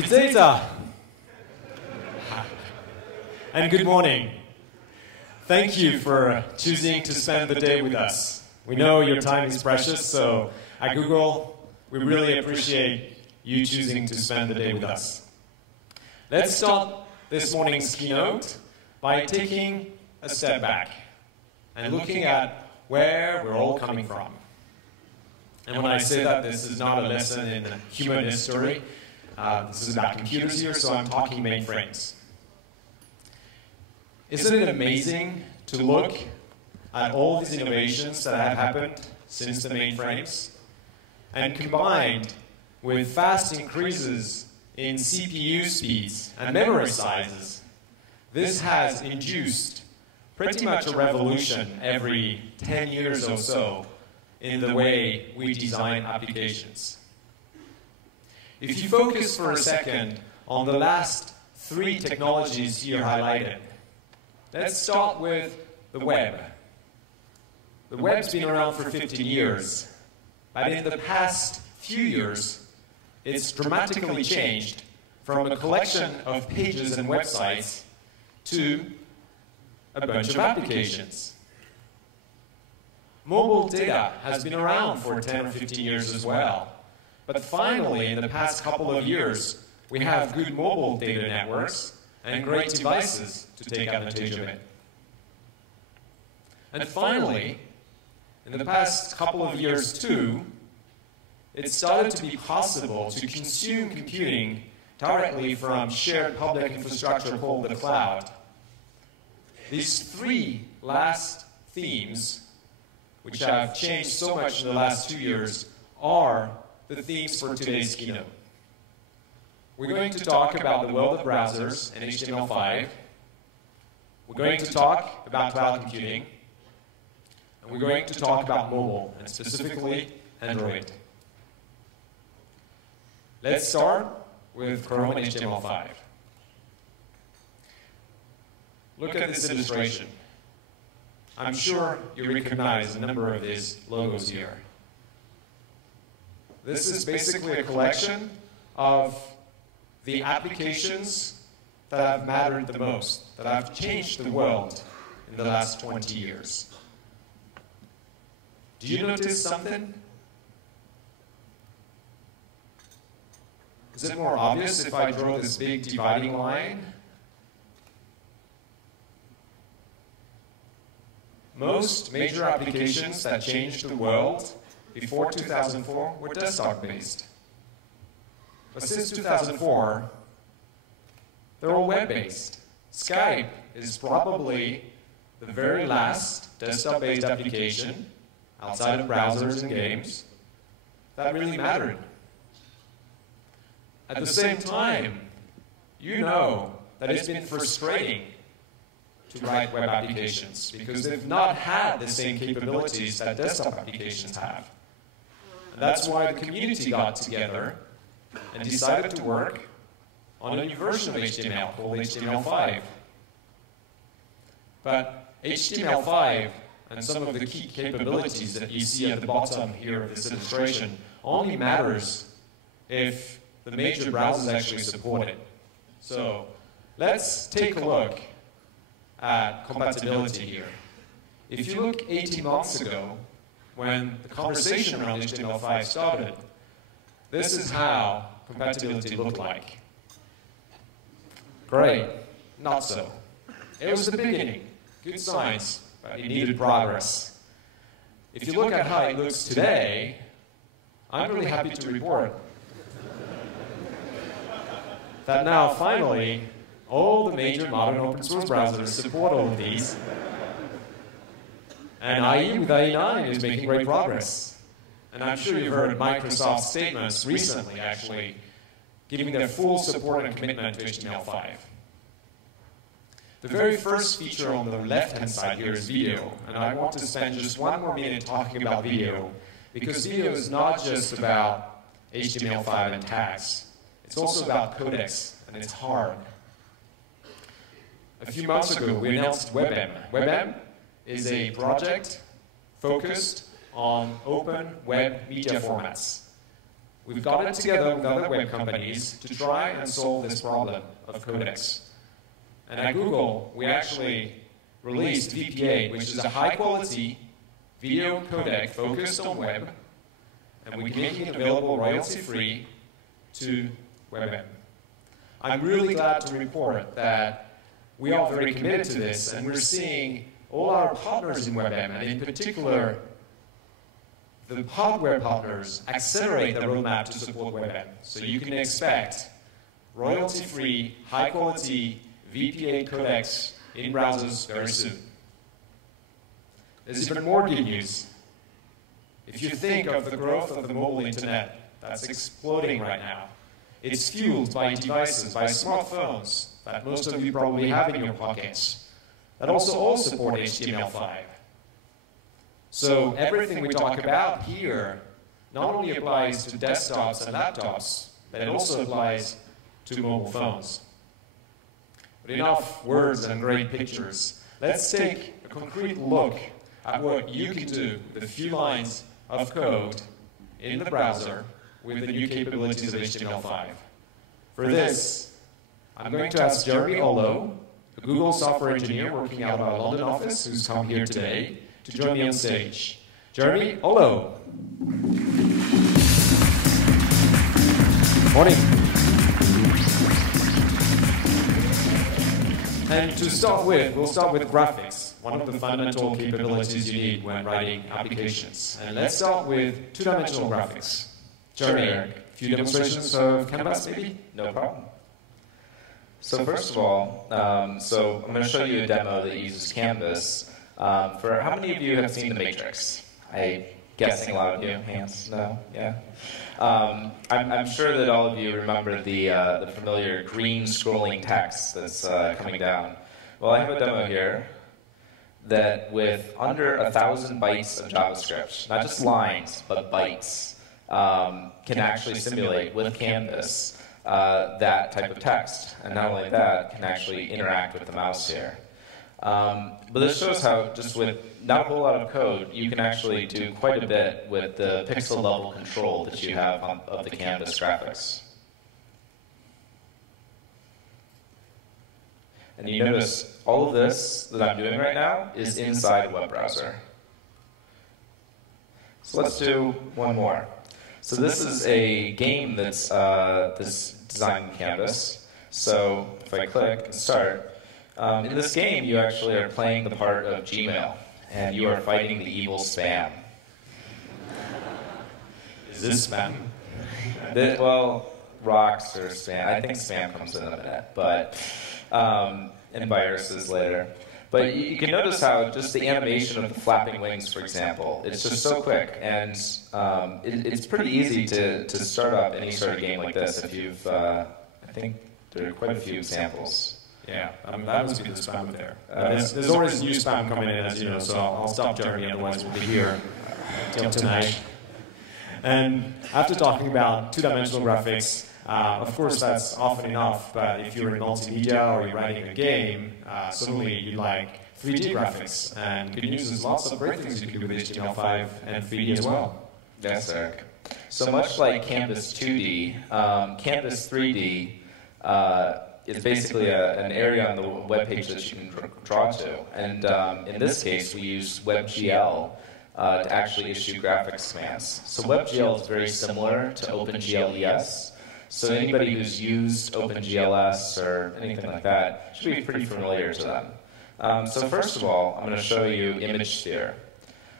Witajcie! And good morning. Thank you for choosing to spend the day with us. We know your time is precious, so at Google, we really appreciate you choosing to spend the day with us. Let's start this morning's keynote by taking a step back and looking at where we're all coming from. And when I say that, this is not a lesson in human history. This is about computers here, so I'm talking mainframes. Isn't it amazing to look at all these innovations that have happened since the mainframes? And combined with fast increases in CPU speeds and memory sizes, this has induced pretty much a revolution every 10 years or so in the way we design applications. If you focus for a second on the last three technologies here highlighted, let's start with the web. The web's been around for 15 years, but in the past few years, it's dramatically changed from a collection of pages and websites to a bunch of applications. Mobile data has been around for 10 or 15 years as well. But finally, in the past couple of years, we have good mobile data networks and great devices to take advantage of it. And finally, in the past couple of years too, it started to be possible to consume computing directly from shared public infrastructure called the cloud. These three last themes, which have changed so much in the last 2 years, are the themes for today's keynote. We're going to talk about the world of browsers and HTML5. We're going to talk about cloud computing. And we're going to talk about mobile, and specifically Android. Let's start with Chrome and HTML5. Look at this illustration. I'm sure you recognize a number of these logos here. This is basically a collection of the applications that have mattered the most, that have changed the world in the last 20 years. Do you notice something? Is it more obvious if I draw this big dividing line? Most major applications that changed the world before 2004 were desktop-based. But since 2004, they're all web-based. Skype is probably the very last desktop-based application outside of browsers and games that really mattered. At the same time, you know that it's been frustrating to write web applications because they've not had the same capabilities that desktop applications have. And that's why the community got together and decided to work on a new version of HTML called HTML5. But HTML5 and some of the key capabilities that you see at the bottom here of this illustration only matters if the major browsers actually support it. So let's take a look at compatibility here. If you look 18 months ago, when the conversation around HTML5 started, this is how compatibility looked like. Great. Not so. It was the beginning. Good signs, but it needed progress. If you look at how it looks today, I'm really happy to report that now, finally, all the major modern open source browsers support all of these. And IE with IE9 is making great progress. And I'm sure you've heard Microsoft's statements recently, actually, giving their full support and commitment to HTML5. The very first feature on the left-hand side here is video. And I want to spend just one more minute talking about video, because video is not just about HTML5 and tags. It's also about codecs, and it's hard. A few months ago, we announced WebM. WebM is a project focused on open web media formats. we've gotten together with other web companies to try and solve this problem of codecs. And at Google, we actually released VP8, which is a high-quality video codec focused on web, and we're making it available royalty-free to WebM. I'm really glad to report that we are very committed to this, and we're seeing all our partners in WebM, and in particular, the hardware partners, accelerate their roadmap to support WebM. So you can expect royalty-free, high-quality VP8 codecs in browsers very soon. There's even more good news. If you think of the growth of the mobile internet that's exploding right now, it's fueled by devices, by smartphones that most of you probably have in your pockets, that also all support HTML5. So everything we talk about here not only applies to desktops and laptops, but it also applies to mobile phones. But enough words and great pictures. Let's take a concrete look at what you can do with a few lines of code in the browser with the new capabilities of HTML5. For this, I'm going to ask Jeremy Olo, a Google software engineer working out of our London office, who's come here today, to join me on stage. Jeremy Olo. Morning. And to start with, we'll start with graphics, one of the fundamental capabilities you need when writing applications. And let's start with two-dimensional graphics. Jeremy, a few demonstrations of Canvas, maybe? No problem. So first of all, I'm going to show you a demo that uses Canvas. For how many of you have seen The Matrix? I'm guessing a lot of you. Hands? No? Yeah? I'm sure that all of you remember the familiar green scrolling text that's coming down. Well, I have a demo here that with under 1,000 bytes of JavaScript, not just lines, but bytes, can actually simulate with Canvas that type of text. And not only that, can actually interact with the mouse here. But this shows how, just with not a whole lot of code, you can actually do quite a bit with the pixel level control that you have of the Canvas graphics. And you notice all of this that I'm doing right now is inside a web browser. So let's do one more. So this is a game that's designed in Canvas. So if I click and start, in this game, you actually are playing the part of Gmail, and you are fighting the evil spam. Is this spam? Well, rocks or spam. I think spam comes in a minute, but and viruses later. But you can notice how just the animation of the flapping wings, for example, it's just so quick, and it's pretty easy to start up any sort of game like this. If you've, I think there are quite a few examples. Yeah, that must be the spam there. There's always new spam coming in, as you know, so I'll stop Jeremy, otherwise we'll be here till tonight. And after talking about two-dimensional graphics, of course that's often enough, but if you're in multimedia or you're writing a game, suddenly you like 3D graphics. And good news is lots of great things you can do with HTML5 and 3D as well. Yes, Eric. So much like Canvas 2D, Canvas 3D is basically an area on the web page that you can draw to. And in this case, we use WebGL to actually issue graphics commands. So WebGL is very similar to OpenGLES. So anybody who's used OpenGLS or anything like that should be pretty familiar to them. So first of all, I'm going to show you ImageSphere.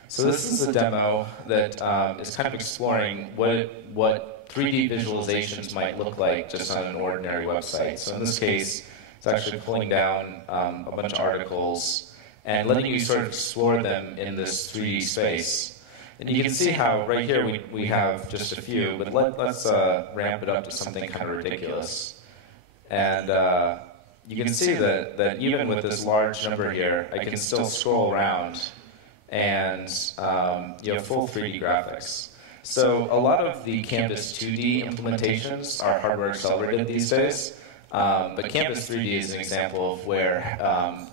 So this is a demo that is kind of exploring what 3D visualizations might look like just on an ordinary website. So in this case, it's actually pulling down a bunch of articles and letting you sort of explore them in this 3D space. And you can see how right here we have just a few, but let's ramp it up to something kind of ridiculous. And you can see that even with this large number here, I can still scroll around and you have full 3D graphics. So a lot of the Canvas 2D implementations are hardware accelerated these days, but Canvas 3D is an example of where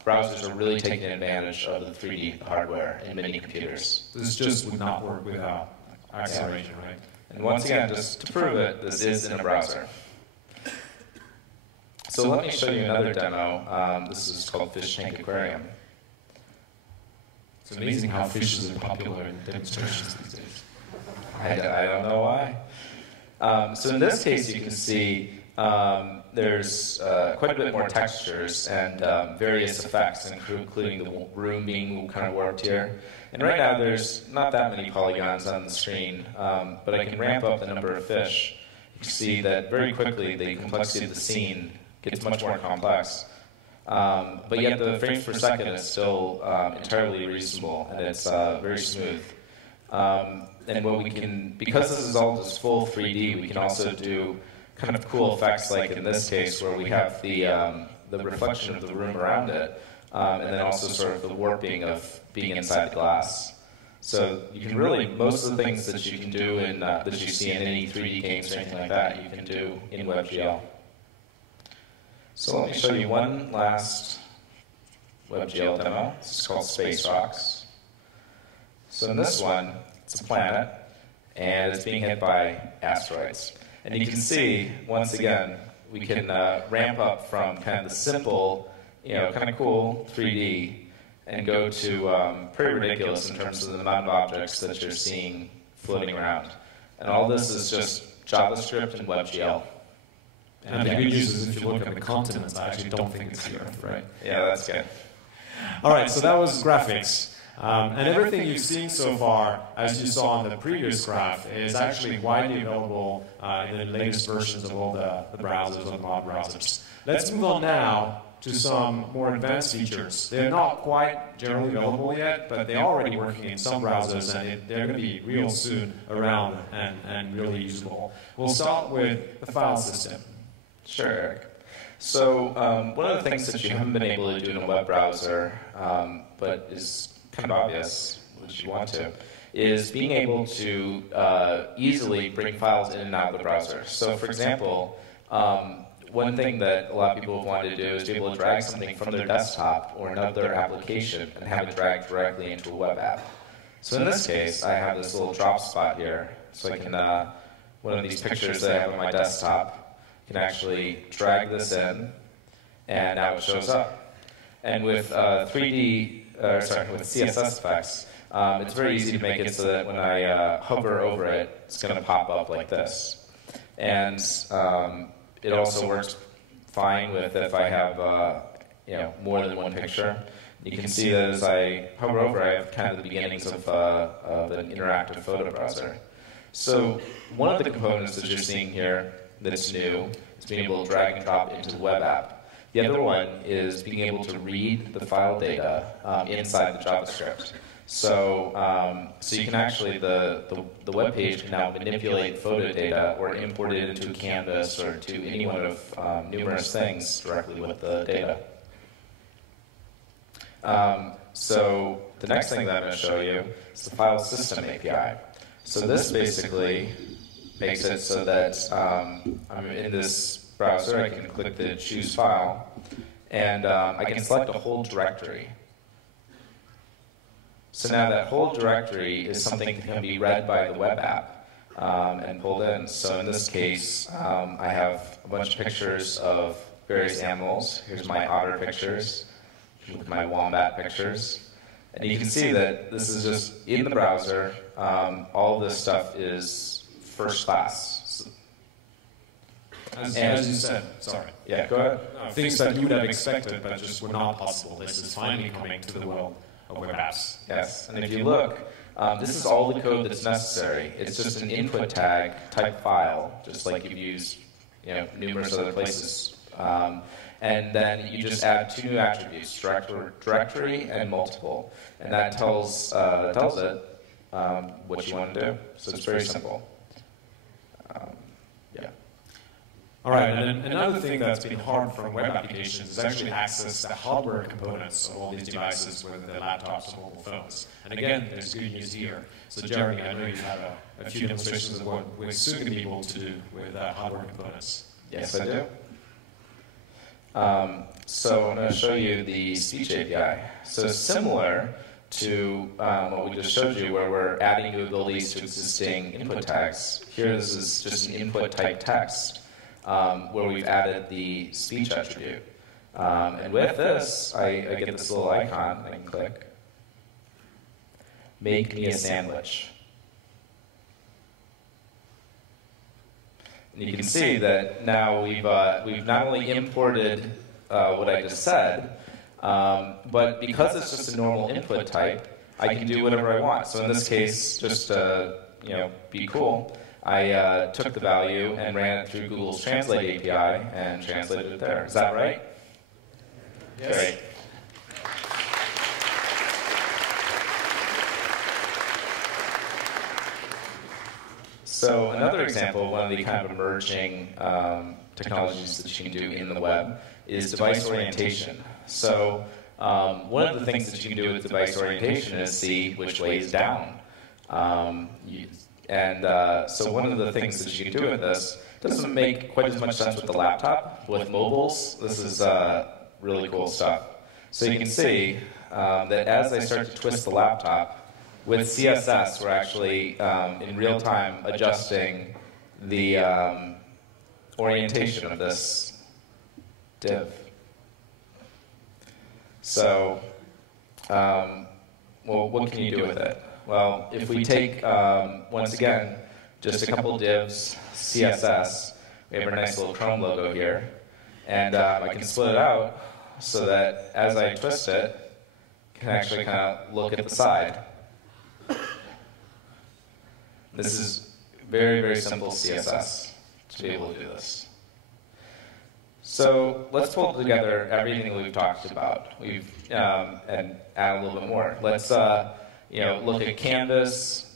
browsers are really taking advantage of the 3D hardware in many computers. This just would not work without acceleration, right? And once again, just to prove it, this is in a browser. So let me show you another demo. This is called Fish Tank Aquarium. It's amazing how fishes are popular in demonstrations these days. I don't know why. So in this case, you can see there's quite a bit more textures and various effects, including the room being kind of warped here. And right now, there's not that many polygons on the screen, but I can ramp up the number of fish. You can see that very quickly, the complexity of the scene gets much more complex. But yet the frames per second is still entirely reasonable, and it's very smooth. And what we can, because this is all just full 3D, we can also do kind of cool effects, like in this case, where we have the reflection of the room around it, and then also sort of the warping of being inside the glass. So you can really, most of the things that you can do in, that you see in any 3D games or anything like that, you can do in WebGL. So let me show you one last WebGL demo. This is called Space Rocks. So in this one, it's a planet, and it's being hit by asteroids. And you can see, once again, we can ramp up from kind of the simple, kind of cool 3D and go to pretty ridiculous in terms of the amount of objects that you're seeing floating around. And all this is just JavaScript and WebGL. And the good news is, if you look at the continents, I actually don't think it's the Earth, right? Yeah, that's good. All right, so that was graphics. And everything you've seen so far, as you saw on the previous graph, is actually widely available in the latest versions of all the browsers, or the modern browsers. Let's move on now to some more advanced features. They're not quite generally available yet, but they're already working in some browsers, and they're going to be real soon around and really usable. We'll start with the file system. Sure, Eric. So one of the things that you haven't been able to do in a web browser, but is kind of obvious, which you want to, is being able to easily bring files in and out of the browser. So for example, one thing that a lot of people have wanted to do is be able to drag something from their desktop or another application and have it dragged directly into a web app. So in this case, I have this little drop spot here. So I can, one of these pictures that I have on my desktop, can actually drag this in, and now it shows up. And with with CSS effects, it's very easy to make it so that when I hover over it, it's going to pop up like this. And it also works fine with if I have more than one picture. You can see that as I hover over, I have kind of the beginnings of an interactive photo browser. So one of the components that you're seeing here that's new is being able to drag and drop into the web app. The other one is being able to read the file data inside the JavaScript. So, so you can actually, the web page can now manipulate photo data or import it into a canvas or to any one of numerous things directly with the data. So the next thing that I'm going to show you is the file system API. So this basically makes it so that I'm in this browser, I can click the choose file, and I can select a whole directory. So now that whole directory is something that can be read by the web app and pulled in. So in this case, I have a bunch of pictures of various animals. Here's my otter pictures, my wombat pictures. And you can see that this is just in the browser. All this stuff is first class. As you said, sorry. Yeah, go ahead. Things that you would have expected, but just were not possible. This is finally coming to the world of web apps. Yes, and if you look, this is all the code that's necessary. It's just an input tag type file, just like you've used numerous other places. And then you just add two new attributes, directory and multiple. And that tells it what you want to do. So it's very simple. Yeah. All right, and then another thing that's been hard for web applications is actually access the hardware components of all these devices, whether they're laptops or mobile phones. And again, there's good news here. So Jeremy, I know you've had a few demonstrations of what we're soon going to be able to do with hardware components. Yes, I do. So I'm going to show you the speech API. So similar to what we just showed you, where we're adding new abilities to existing input tags. Here, this is just an input type text, where we've added the speech attribute. And with this, I get this little icon I can click. Make me a sandwich. And you can see that now we've not only imported what I just said, but because it's just a normal input type, I can do whatever I want. So in this case, just to be cool, I took the value and ran it through Google's Translate API and translated it there. Is that right? Yes. Great. So another example of one of the kind of emerging technologies that you can do in the web is device orientation. So one of the things that you can do with device orientation is see which way is down. So one of the things that you can do with this doesn't make quite as much sense with the laptop. With mobiles, this is really cool stuff. So you can see that as I start to twist the laptop, with CSS, we're actually in real time adjusting the orientation of this div. So, well, what can you do with it? Well, if we take, once again, just a couple divs, CSS, we have our nice little Chrome logo here, and I can split it out so that as I twist it, I can actually kind of look at the side. This is very, very simple CSS to be able to do this. So let's pull together everything that we've talked about. And add a little bit more. Let's look at Canvas,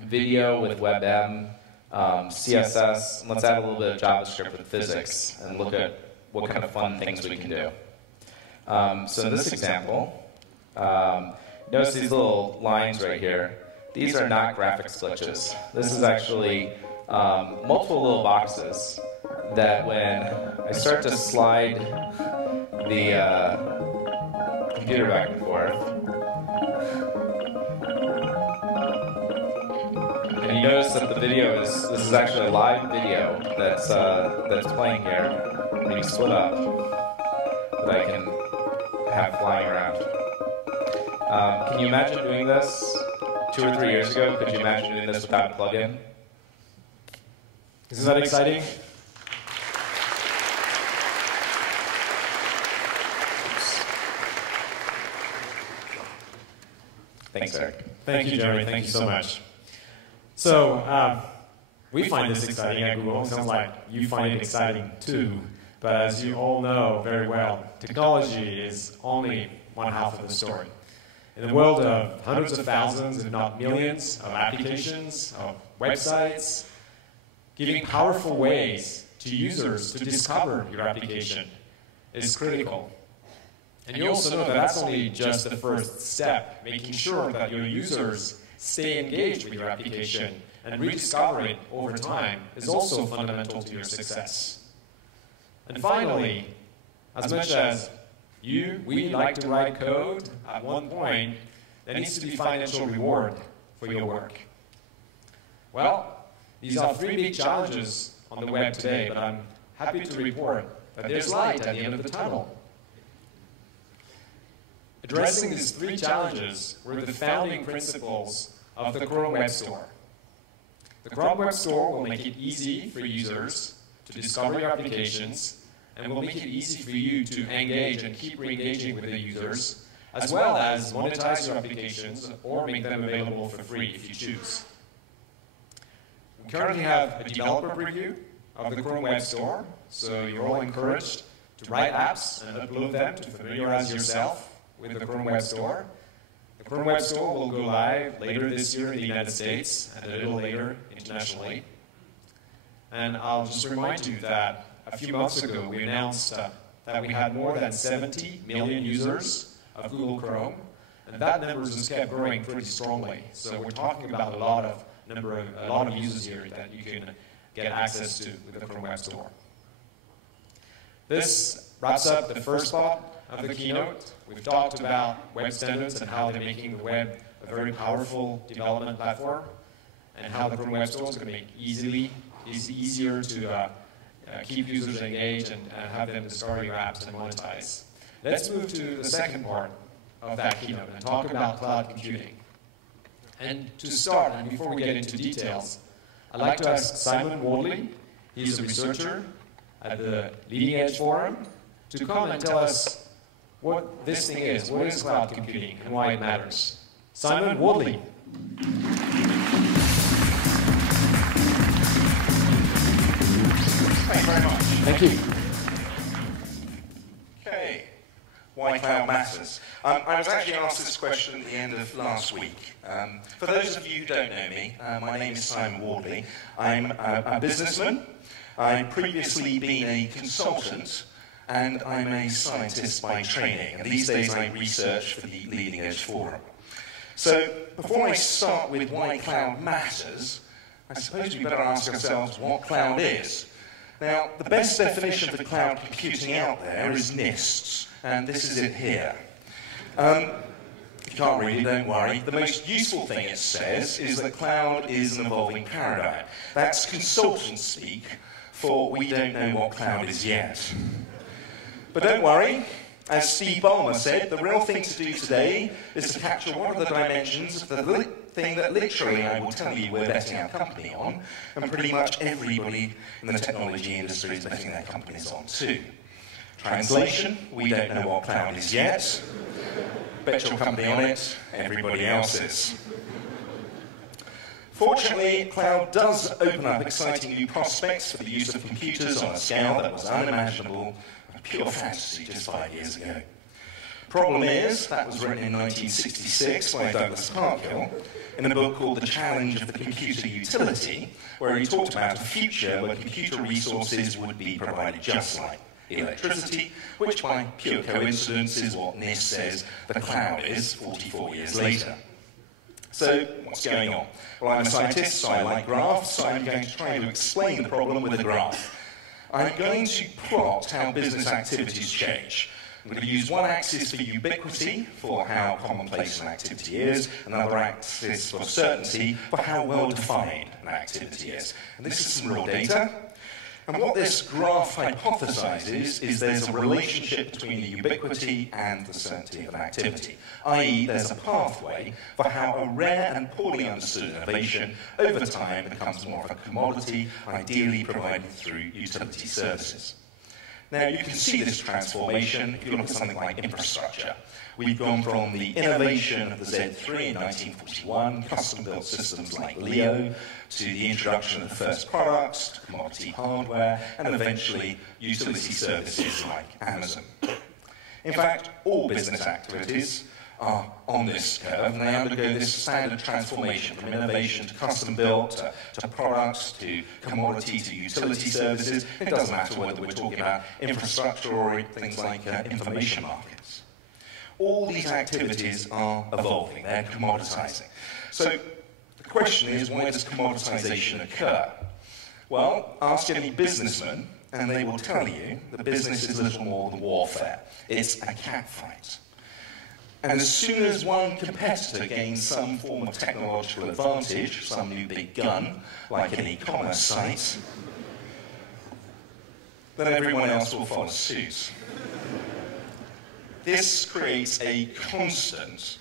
video with WebM, CSS, and let's add a little bit of JavaScript with physics and look at what kind of fun things we can do. So in this example, notice these little lines right here. These are not graphics glitches. This is actually multiple little boxes that when I start to slide the computer back and forth, and you notice that the video this is actually a live video that's playing here, being split up, that I can have flying around. Can you imagine doing this 2 or 3 years ago? Could you imagine doing this without a plugin? Isn't that exciting? Thanks, Eric. Thank you, Jeremy. Thank you so much. So, we find this exciting at Google. It sounds like you find it exciting too. But as you all know very well, technology is only one half of the story. In the world of hundreds of thousands, if not millions, of applications, of websites, giving powerful ways to users to discover your application is critical. And you also know that that's only just the first step. Making sure that your users stay engaged with your application and rediscover it over time is also fundamental to your success. And finally, as much as we like to write code, at one point, there needs to be financial reward for your work. Well, these are 3 big challenges on the web today, but I'm happy to report that there's light at the end of the tunnel. Addressing these 3 challenges were the founding principles of the Chrome Web Store. The Chrome Web Store will make it easy for users to discover your applications, and will make it easy for you to engage and keep re-engaging with the users, as well as monetize your applications or make them available for free if you choose. We currently have a developer preview of the Chrome Web Store, so you're all encouraged to write apps and upload them to familiarize yourself with the Chrome Web Store. The Chrome Web Store will go live later this year in the United States and a little later internationally. And I'll just remind you that a few months ago, we announced that we had more than 70 million users of Google Chrome, and that number just kept growing pretty strongly. So we're talking about a lot of users here that you can get access to with the Chrome Web Store. This wraps up the first part of the keynote, we've talked about web standards and how they're making the web a very powerful development platform, and how the Chrome Web Store is going to make easier to keep users engaged and have them discover your apps and monetize. Let's move to the second part of that keynote and talk about cloud computing. And to start, and before we get into details, I'd like to ask Simon Wardley, he's a researcher at the Leading Edge Forum, to come and tell us what this thing is, what is cloud computing, and why it matters. Simon Wardley. Thank you very much. Thank you. Okay, why cloud matters. I was actually asked this question at the end of last week. For those of you who don't know me, my name is Simon Wardley. I'm a businessman. I've previously been a consultant, and I'm a scientist by training. And these days I research for the Leading Edge Forum. So before I start with why cloud matters, I suppose we better ask ourselves what cloud is. Now, the best definition for cloud computing out there is NIST, and this is it here. If you can't read it, don't worry. The most useful thing it says is that cloud is an evolving paradigm. That's consultant speak for we don't know what cloud is yet. But don't worry. As Steve Ballmer said, the real thing to do today is to capture what are the dimensions of the thing that literally I will tell you we're betting our company on, and pretty much everybody in the technology industry is betting their companies on too. Translation, we don't know what cloud is yet. Bet your company on it, everybody else is. Fortunately, cloud does open up exciting new prospects for the use of computers on a scale that was unimaginable, pure fantasy just 5 years ago. Problem is, that was written in 1966 by Douglas Parkhill in a book called The Challenge of the Computer Utility, where he talked about a future where computer resources would be provided just like electricity, which by pure coincidence is what NIST says the cloud is 44 years later. So, what's going on? Well, I'm a scientist, so I like graphs, so I'm going to try to explain the problem with a graph. I'm going to plot how business activities change. I'm going to use one axis for ubiquity, for how commonplace an activity is, another axis for certainty, for how well-defined an activity is. And this is some raw data. And what this graph hypothesizes is there's a relationship between the ubiquity and the certainty of an activity, i.e. there's a pathway for how a rare and poorly understood innovation over time becomes more of a commodity, ideally provided through utility services. Now, you can see this transformation if you look at something like infrastructure. We've gone from the innovation of the Z3 in 1941, custom-built systems like Leo, to the introduction of the first products, to commodity hardware, and eventually utility services like Amazon. In fact, all business activities are on this curve, and they undergo this standard transformation from innovation to custom-built, to products, to commodity, to utility services. It doesn't matter whether we're talking about infrastructure or things like information markets. All these activities are evolving, they're commoditizing. So the question is, why does commoditization occur? Well, ask any businessman, and they will tell you that business is little more than warfare. It's a catfight. And as soon as one competitor gains some form of technological advantage, some new big gun, like an e-commerce site, then everyone else will follow suit. This creates a constant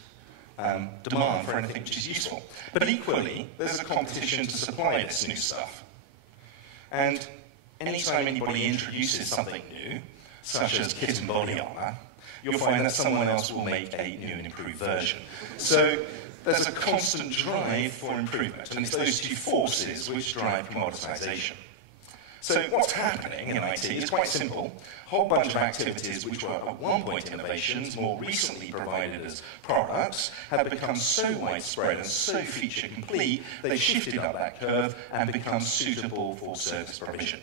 demand for anything which is useful. But equally, there's a competition to supply this new stuff. And anytime anybody introduces something new, such as kit and body armor, you'll find that someone else will make a new and improved version. So there's a constant drive for improvement, and it's those two forces which drive commoditization. So what's happening in IT is quite simple. A whole bunch of activities which were at one point innovations, more recently provided as products, have become so widespread and so feature complete, they've shifted up that curve and become suitable for service provision.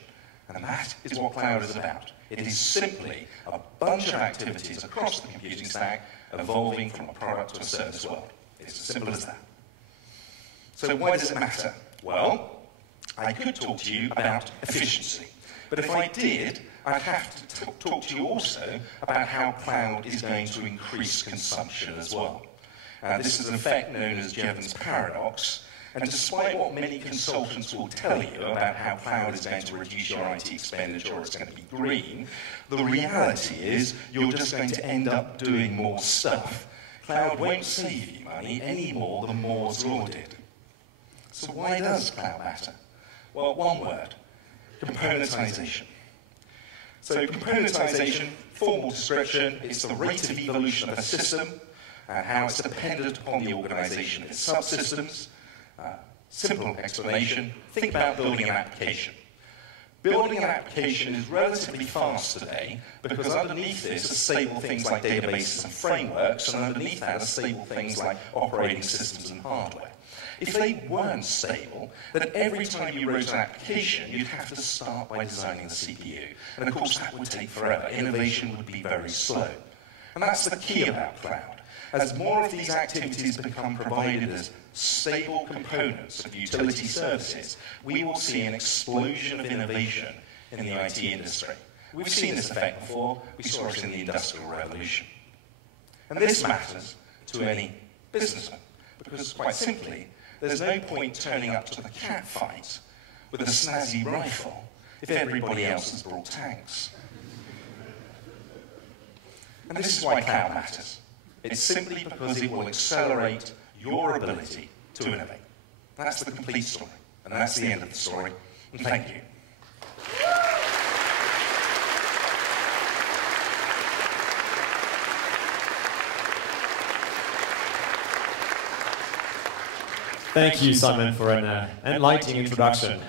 And that is what cloud is about. It is simply a bunch of activities across the computing stack evolving from a product to a service world. It's as simple as that. So why does it matter? Well, I could talk to you about efficiency. But if I did, I'd have to talk to you also about how cloud is going to increase consumption as well. This is an effect known as Jevons paradox, and despite what many consultants will tell you about how cloud is going to reduce your IT expenditure or it's going to be green, the reality is you're just going to end up doing more stuff. Cloud won't save you money any more than Moore's law did. So why does cloud matter? Well, one word: componentization. So componentization, formal description, is the rate of evolution of a system and how it's dependent upon the organization of its subsystems. Simple explanation: think about building an application. Building an application is relatively fast today because underneath this are stable things like databases and frameworks, and underneath that are stable things like operating systems and hardware. If they weren't stable, then every time you wrote an application, you'd have to start by designing the CPU. And of course, that would take forever. Innovation would be very slow. And that's the key about cloud. As more of these activities become provided as stable components of utility services, we will see an explosion of innovation in the IT industry. We've seen this effect before. We saw it in the Industrial Revolution. And this matters to any businessman, because quite simply, there's no point turning up to the cat fight with a snazzy rifle if everybody else has brought tanks. And this is why cloud matters. It's simply because it will accelerate your ability to innovate. That's the complete story. And that's the end of the story. And thank you. Thank you, Simon, for an enlightening introduction.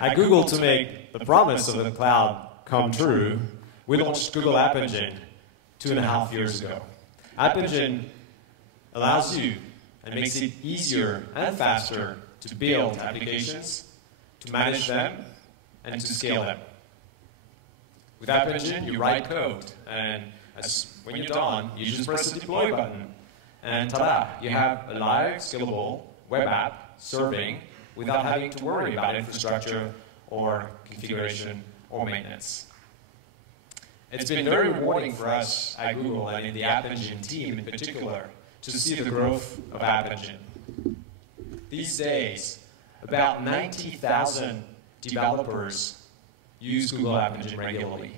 At Google, to make the promise of the cloud come true, we launched Google App Engine 2.5 years ago. App Engine allows you and makes it easier and faster to build applications, to manage them, and to scale them. With App Engine, you write code, and when you're done, you just press the deploy button, and ta-da, you have a live, scalable web app serving without having to worry about infrastructure or configuration or maintenance. It's been very rewarding for us at Google and in the App Engine team in particular to see the growth of App Engine. These days, about 90,000 developers use Google App Engine regularly.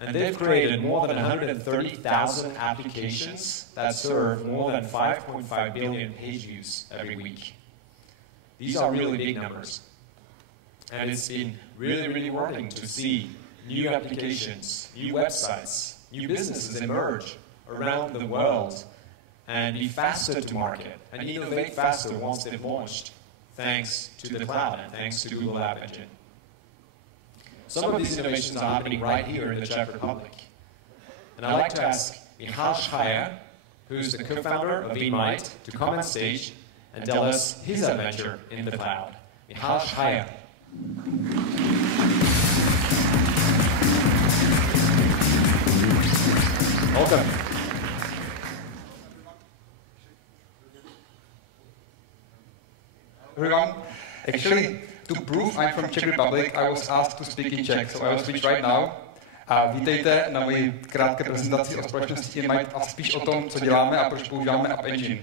And they've created more than 130,000 applications that serve more than 5.5 billion page views every week. These are really big numbers. And it's been really, really rewarding to see new applications, new websites, new businesses emerge around the world and be faster to market and innovate faster once they've launched, thanks to the cloud and thanks to Google App Engine. Some of these innovations are happening right here in the Czech Republic. And I'd like to ask Michal Schreier, who's the co-founder of Keynote, to come on stage and tell us his adventure in the cloud. Michal Schreier. Welcome. Everyone, actually, to prove I'm from Czech Republic, I was asked to speak in Czech, so I will switch right now. A vítejte na moji krátké prezentaci o společnosti Keynote a spíš o tom, co děláme a proč používáme App Engine.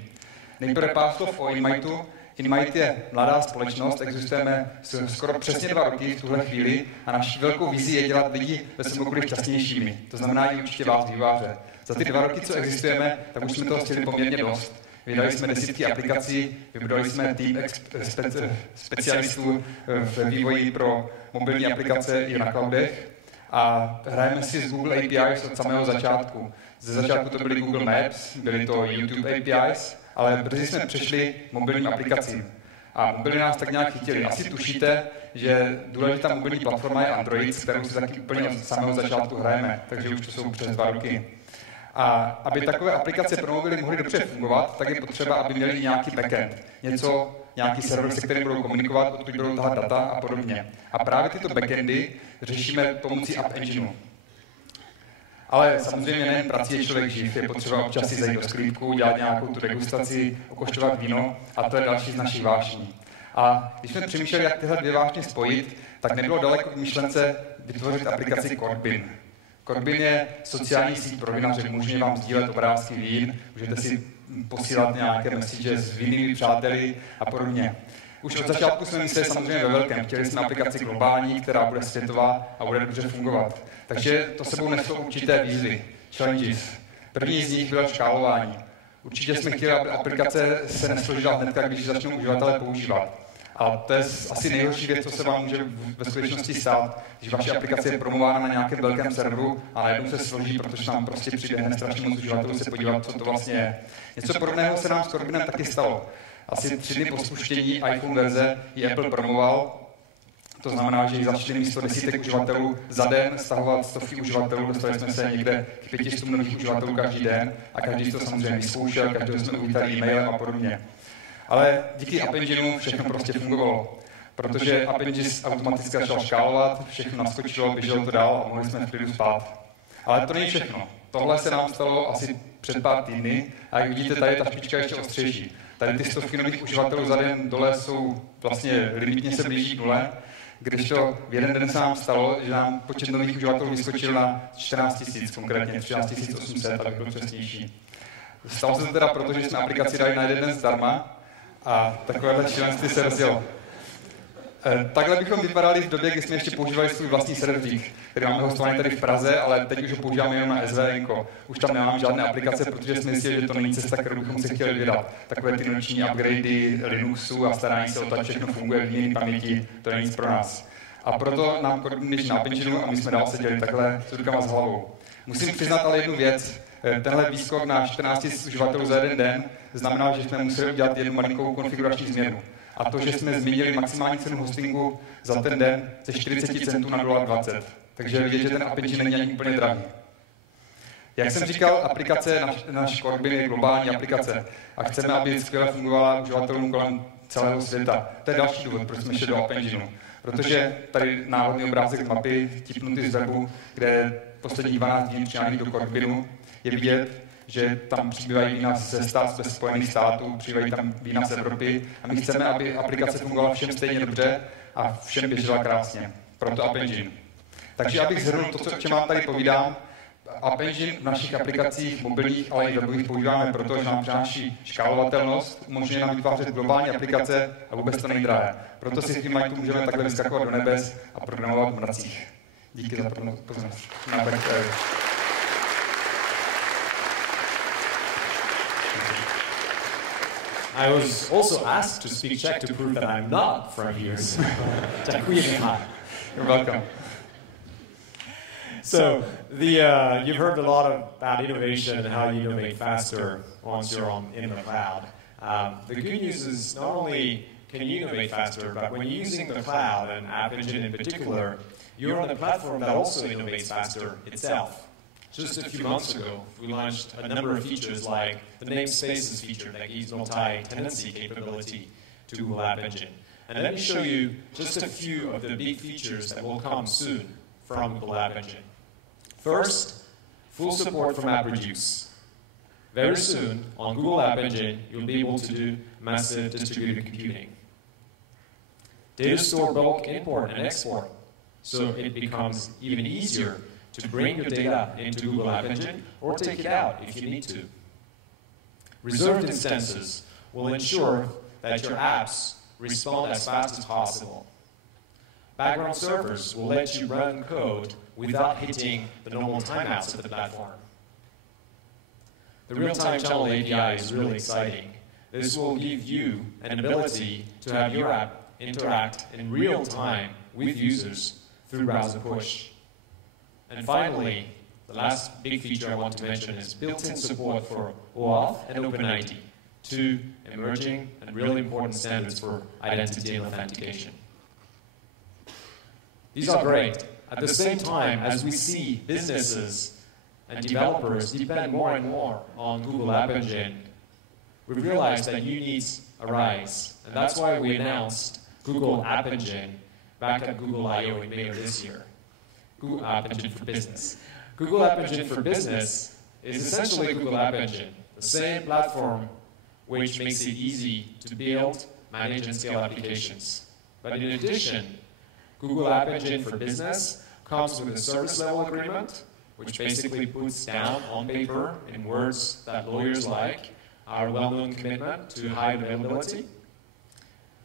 Nejprve pár slov o Keynote. Keynote je mladá společnost, existujeme skoro přesně 2 roky v tuhle chvíli a naší velkou vizí je dělat lidi ve svém okolí šťastnějšími. To znamená i určitě vás, vývojáře. Za ty 2 roky, co existujeme, tak už jsme toho chtěli poměrně dost. Vydali jsme desítky aplikací, vybudovali jsme tým specialistů v vývoji pro mobilní aplikace i na cloudech a hrajeme si s Google APIs od samého začátku. Ze začátku to byly Google Maps, byly to YouTube APIs, ale brzy jsme přešli k mobilním aplikacím. A mobily nás tak nějak chytili. Asi tušíte, že důležitá mobilní platforma je Android, s kterou si taky úplně od samého začátku hrajeme, takže už to jsou přes 2 roky. A aby takové aplikace pro mobily mohly dobře fungovat, tak je potřeba, aby měli nějaký backend. Nějaký server, se kterým budou komunikovat, odkud budou tahat data a podobně. A právě tyto backendy řešíme pomocí App Engineu. Ale samozřejmě nejen prací je člověk živ, je potřeba občas si zajít do sklípku, dělat nějakou tu degustaci, okoštovat víno a to je další z našich vášní. A když jsme přemýšleli, jak tyhle dvě vážně spojit, tak nebylo daleko k myšlence vytvořit aplikaci Korbin. Korbin je sociální síť pro vinaře, umožňuje vám sdílet obrázky vín, můžete si posílat nějaké message s vinnými přáteli a podobně. Už od začátku jsme mysleli samozřejmě ve velkém. Chtěli jsme aplikaci globální, která bude světová a bude dobře fungovat. Takže to sebou neslo určité výzvy, challenges. První z nich bylo škálování. Určitě jsme chtěli, aby aplikace se nesložila hnedka, když začnou uživatelé používat. A to je asi nejhorší věc, co se vám může ve skutečnosti stát, když vaše aplikace je promována na nějakém velkém serveru a najednou se složí, protože nám prostě přijde hned strašně moc uživatelů se podívat, co to vlastně je. Něco podobného se nám s Corbinem taky stalo. Asi 3 dny po spuštění iPhone verze ji Apple promoval. To znamená, že ji začali místo desítek uživatelů za den stahovat stovky uživatelů. Dostali jsme se někde k 500 nových uživatelů každý den a každý to samozřejmě vyzkoušel, každého jsme uvítali e-mailem a podobně. Ale díky App Engineu všechno prostě fungovalo, protože App Engine automaticky začal škálovat, všechno naskočilo, běželo to dál a mohli jsme v klidu spát. Ale to není všechno. Tohle se nám stalo asi před pár týdny a jak vidíte, tady je ta špička ještě ostřejší. Tady ty stovky nových uživatelů za den dole jsou vlastně limitně se blíží k nule, kdežto v jeden den se nám stalo, že nám počet nových uživatelů vyskočil na 14 000, konkrétně 13 800, abych byl přesnější. Stalo se to teda proto, že jsme aplikaci dali na jeden den zdarma, a takovéhle šílenství se rozjelo. Takhle bychom vypadali v době, kdy jsme ještě používali svůj vlastní serverík, který máme hostovaný tady v Praze, ale teď už ho používáme jenom na SVN. Už tam nemám žádné aplikace, protože jsme zjistili, že to není cesta, kterou bychom si chtěli vydat. Takové ty noční upgradey Linuxu a starání se o to, že všechno funguje v jiné paměti, to není nic pro nás. A proto nám Korbin běží na App Engineu a my jsme dál seděli takhle s rukama s hlavou. Musím přiznat ale jednu věc. Tenhle výskok na 14 000 uživatelů za jeden den znamená, že jsme museli udělat jednu malinkou konfigurační změnu. A to, že jsme změnili maximální cenu hostingu za ten den ze 40 centů na $20. Takže vidět, že ten App Engine není ani úplně drahý. Jak jsem říkal, aplikace, náš Corbin je globální aplikace a chceme, aby skvěle fungovala uživatelům kolem celého světa. To je další důvod, proč jsme šli do App Engineu. Protože tady náhodný obrázek z mapy, tipnutý z webu, kde poslední 12 dní přináší do Corbinu, je vidět, že tam přibývají vína ze Spojených států, přibývají tam vína z Evropy a my chceme, aby aplikace fungovala všem stejně dobře a všem běžela krásně. Proto App Engine. Takže abych shrnul to, o čem vám tady povídám, App Engine v našich aplikacích mobilních, ale i webových používáme proto, že nám přináší škálovatelnost, umožňuje nám vytvářet globální aplikace a vůbec to není drahé. Proto si s tím můžeme takhle vyskakovat do nebes a programovat v mracích. Díky za pozornost. I was also asked to speak Czech to prove that I'm not from here. So, You're welcome. So you've heard a lot about innovation and how you innovate faster once you're in the cloud. The good news is not only can you innovate faster, but when you're using the cloud and App Engine in particular, you're on a platform that also innovates faster itself. Just a few months ago, we launched a number of features like the namespaces feature that gives multi-tenancy capability to Google App Engine. And let me show you just a few of the big features that will come soon from Google App Engine. First, full support for MapReduce. Very soon, on Google App Engine, you'll be able to do massive distributed computing. Data store bulk import and export, so it becomes even easier to bring your data into Google App Engine or take it out if you need to. Reserved instances will ensure that your apps respond as fast as possible. Background servers will let you run code without hitting the normal timeouts of the platform. The real-time channel API is really exciting. This will give you an ability to have your app interact in real time with users through browser push. And finally, the last big feature I want to mention is built-in support for OAuth and OpenID, two emerging and really important standards for identity and authentication. These are great. At the same time, as we see businesses and developers depend more and more on Google App Engine, we realize that new needs arise. And that's why we announced Google App Engine back at Google I/O in May of this year. Google App Engine for Business. Google App Engine for Business is essentially Google App Engine, the same platform which makes it easy to build, manage and scale applications. But in addition, Google App Engine for Business comes with a service level agreement, which basically puts down on paper, in words that lawyers like, our well-known commitment to high availability.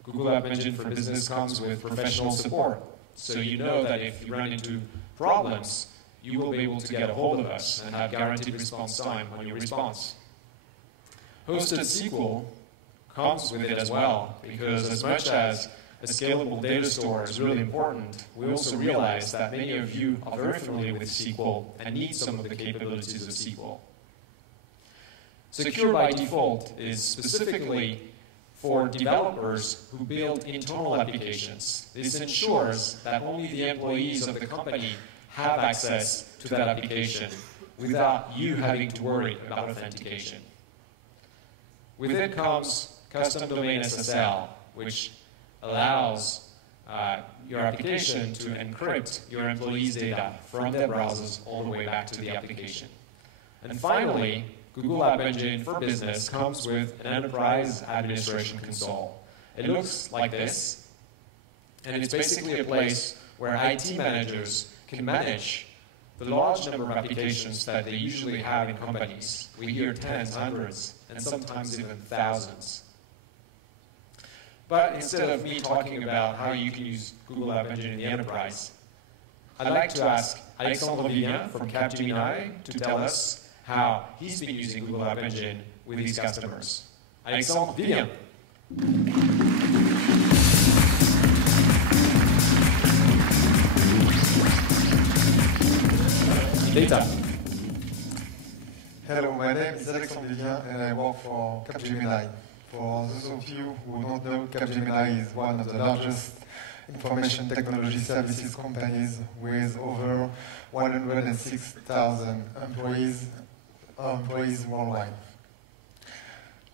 Google App Engine for Business comes with professional support, so you know that if you run into problems, you will be able to get a hold of us and have guaranteed response time on your response. Hosted SQL comes with it as well, because as much as a scalable data store is really important, we also realize that many of you are very familiar with SQL and need some of the capabilities of SQL. Secure by Default is specifically for developers who build internal applications. This ensures that only the employees of the company have access to that application without you having to worry about authentication. With it comes custom domain SSL, which allows your application to encrypt your employees' data from their browsers all the way back to the application. And finally, Google App Engine for Business comes with an enterprise administration console. It looks like this, and it's basically a place where IT managers can manage the large number of applications that they usually have in companies. We hear tens, hundreds, and sometimes even thousands. But instead of me talking about how you can use Google App Engine in the enterprise, I'd like to ask Alexandre Vivien from Capgemini to tell us how he's been using Google App Engine with his customers. Alexandre Vivien. Data. Hello, my name is Alexandre Vivien and I work for Capgemini. For those of you who don't know, Capgemini is one of the largest information technology services companies with over 106,000 employees worldwide.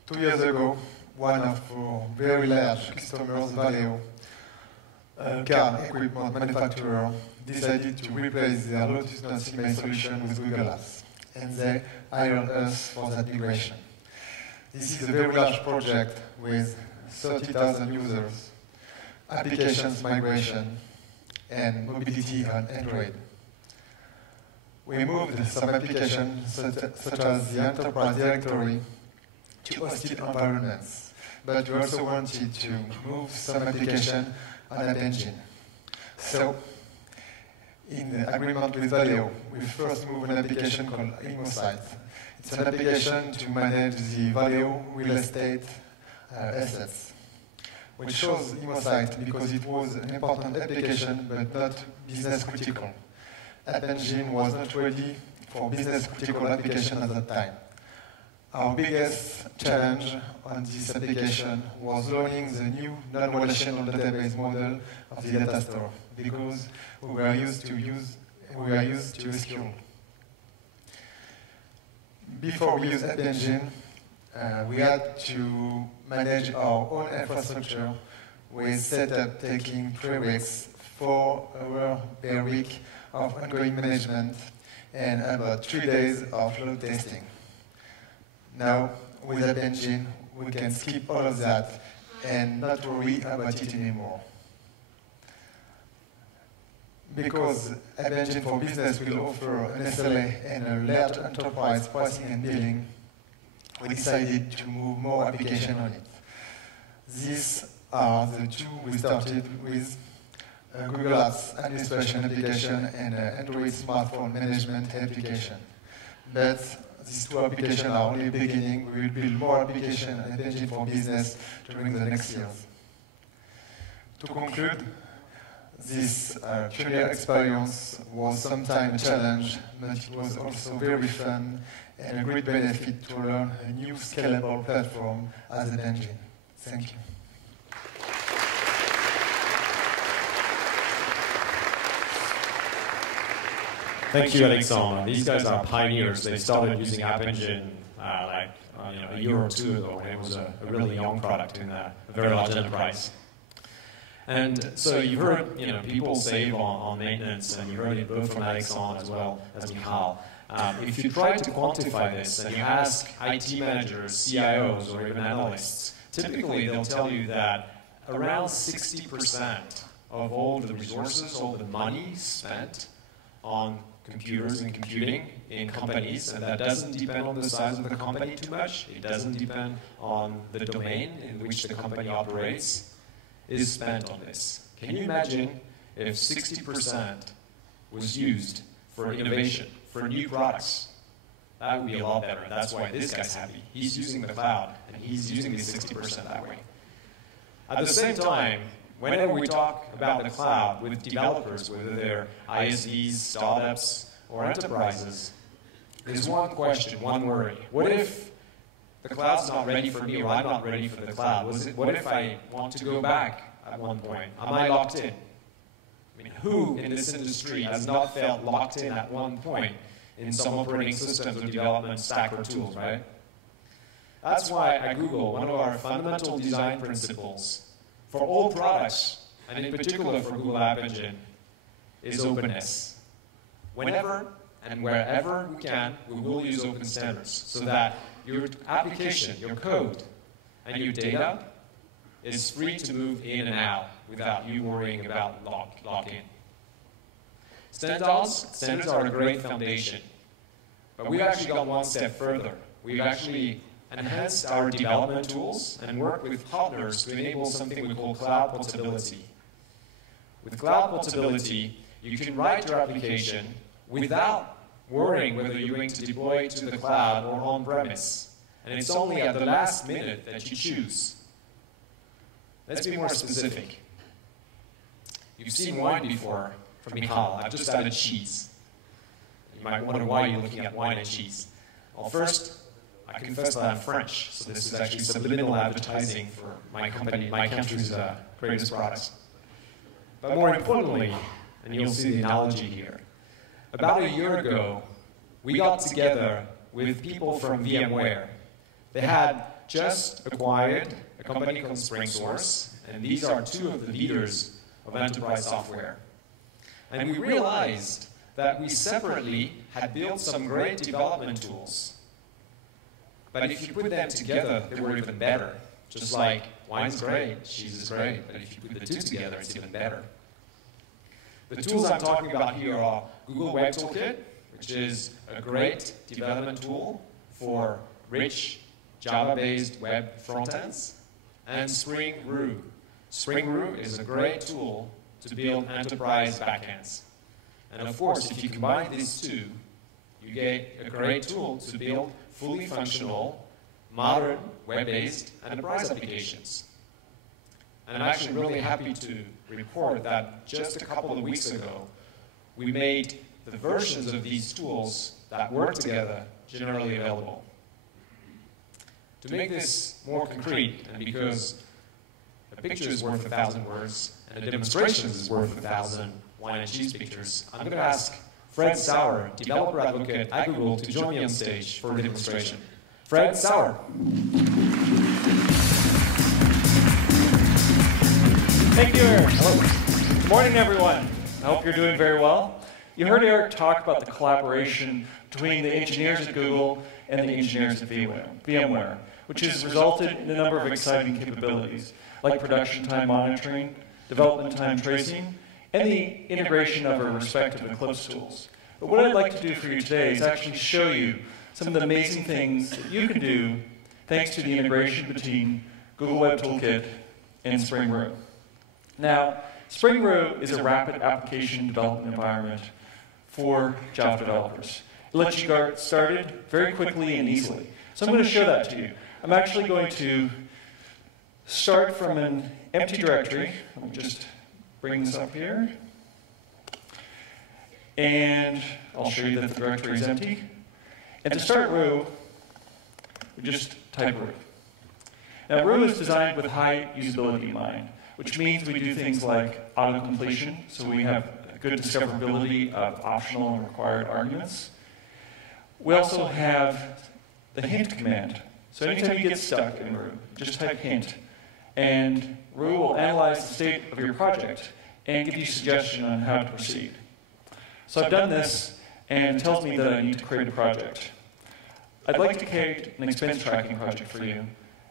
2 years ago, one of our very large customers, Valeo, a car equipment manufacturer, decided to replace their Lotus Nothing Mail solution with Google Apps, and they hired us for that migration. This is a very large project with 30,000 users, applications migration, and mobility on Android. We moved some applications such as the enterprise directory to hosted environments, but we also wanted to move some application on App Engine. So, in the agreement with Valeo, we first moved an application called ImmoSite. It's an application to manage the Valeo real estate assets, which chose ImmoSite because it was an important application but not business critical. App Engine was not ready for business critical application at that time. Our biggest challenge on this application was learning the new non-relational database model of the data store because we were used to SQL. Before we use App Engine, we had to manage our own infrastructure with setup taking 3 weeks, 4 hours per week of ongoing management, and about 3 days of load testing. Now, with App Engine, we can skip all of that and not worry about it anymore. Because App Engine for Business will offer an SLA and a large enterprise pricing and billing, we decided to move more application on it. These are the 2 we started with, Google Apps administration application and Android smartphone management application. But these 2 applications are only beginning. We will build more applications and App Engine for Business during the next years. To conclude, this pioneer experience was sometimes a challenge, but it was also very fun and a great benefit to learn a new scalable platform as an engine. Thank you. Thank you, Alexandre. These guys are pioneers. They started using App Engine a year or 2 ago, when it was a really young product in a very large enterprise. And so you heard, people save on maintenance, and you heard it both from Alexandre as well as Michal. If you try to quantify this and you ask IT managers, CIOs, or even analysts, typically they'll tell you that around 60% of all the resources, all the money spent on computers and computing in companies, and that doesn't depend on the size of the company too much, it doesn't depend on the domain in which the company operates, is spent on this. Can you imagine if 60% was used for innovation, for new products? That would be a lot better. That's why this guy's happy. He's using the cloud, and he's using the 60% that way. At the same time, whenever we talk about the cloud with developers, whether they're ISVs, startups, or enterprises, there's one question, one worry. What if the cloud's not ready for me, or I'm not ready for the cloud? What if I want to go back at one point? Am I locked in? I mean, who in this industry has not felt locked in at one point in some operating systems or development stack or tools, right? That's why at Google, one of our fundamental design principles for all products, and in particular for Google App Engine, is openness. Whenever and wherever we can, we will use open standards so that your application, your code, and your data is free to move in and out without you worrying about lock-in. Standards are a great foundation, but we've actually gone one step further. We've actually enhanced our development tools and worked with partners to enable something we call cloud portability. With cloud portability, you can write your application without worrying whether you're going to deploy it to the cloud or on-premise. And it's only at the last minute that you choose. Let's be more specific. You've seen wine before from Michal. I've just added cheese. You might wonder why you're looking at wine and cheese. Well, first, I confess that I'm French, so this is actually subliminal advertising for my company, my country's greatest products. But more importantly, and you'll see the analogy here, about a year ago, we got together with people from VMware. They had just acquired a company called SpringSource, and these are two of the leaders of enterprise software. And we realized that we separately had built some great development tools. But if you put them together, they were even better. Just like wine's great, cheese is great, but if you put the two together, it's even better. The tools I'm talking about here are Google Web Toolkit, which is a great development tool for rich Java-based web frontends, and Spring Roo. Spring Roo is a great tool to build enterprise backends. And of course, if you combine these two, you get a great tool to build fully functional, modern, web-based enterprise applications. And I'm actually really happy to report that just a couple of weeks ago, we made the versions of these tools that work together generally available. To make this more concrete, and because a picture is worth 1,000 words, and a demonstration is worth 1,000 wine and cheese pictures, I'm going to ask Fred Sauer, developer advocate at Google, to join me on stage for the demonstration. Fred Sauer. Thank you, Eric. Hello. Good morning, everyone. I hope you're doing very well. You heard Eric talk about the collaboration between the engineers at Google and the engineers at VMware, which has resulted in a number of exciting capabilities, like production time monitoring, development time tracing, and the integration of our respective Eclipse tools. But what I'd like to do for you today is actually show you some of the amazing things that you can do thanks to the integration between Google Web Toolkit and Spring Roo. Now, Spring Roo is a rapid application development environment for Java developers. It lets you get started very quickly and easily. So I'm going to show that to you. I'm actually going to start from an empty directory. Let me just bring this up here. And I'll show you that the directory is empty. And to start Roo, we just type Roo. Now, Roo is designed with high usability in mind, which means we do things like auto-completion, so we have good discoverability of optional and required arguments. We also have the hint command. So anytime you get stuck in Roo, just type hint, and Roo will analyze the state of your project and give you suggestion on how to proceed. So I've done this, and it tells me that I need to create a project. I'd like to create an expense tracking project for you,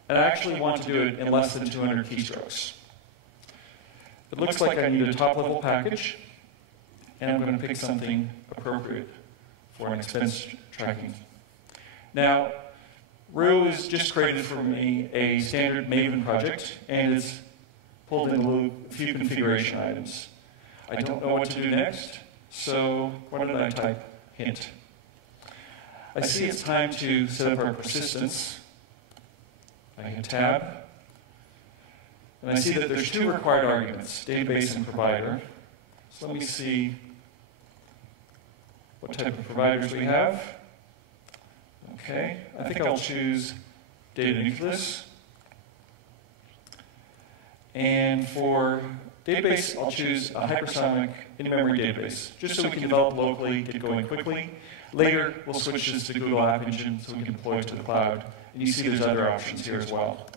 and I actually want to do it in less than 200 keystrokes. It looks like I need a top-level package, and I'm going to pick something appropriate for an expense tracking. Now, Rue has just created for me a standard Maven project, and it's pulled in a few configuration items. I don't know what to do next, so why don't I type hint? I see it's time to set up our persistence. I hit tab, and I see that there's two required arguments, database and provider. So let me see what type of providers we have. Okay, I think I'll choose data nucleus. And for database, I'll choose a hypersonic in-memory database, just so we can develop locally, get going quickly. Later, we'll switch this to Google App Engine so we can deploy it to the cloud. And you see there's other options here as well.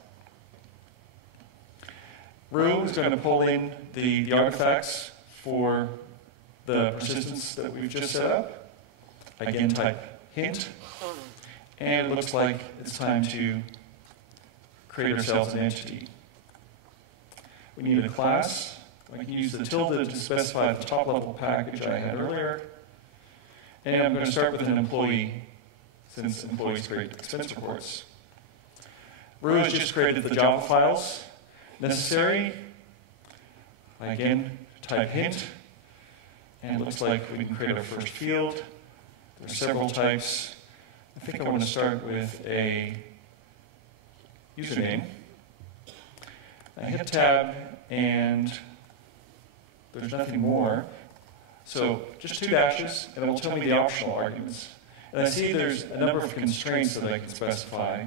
Rue is going to pull in the artifacts for the persistence that we've just set up. Again, type hint. And it looks like it's time to create ourselves an entity. We need a class. I can use the tilde to specify the top-level package I had earlier. And I'm going to start with an employee, since employees create expense reports. Rue has just created the Java files necessary. I again type hint, and it looks like we can create our first field. There are several types. I think I want to start with a username. I hit tab, and there's nothing more. So just two dashes, and it will tell me the optional arguments. And I see there's a number of constraints that I can specify.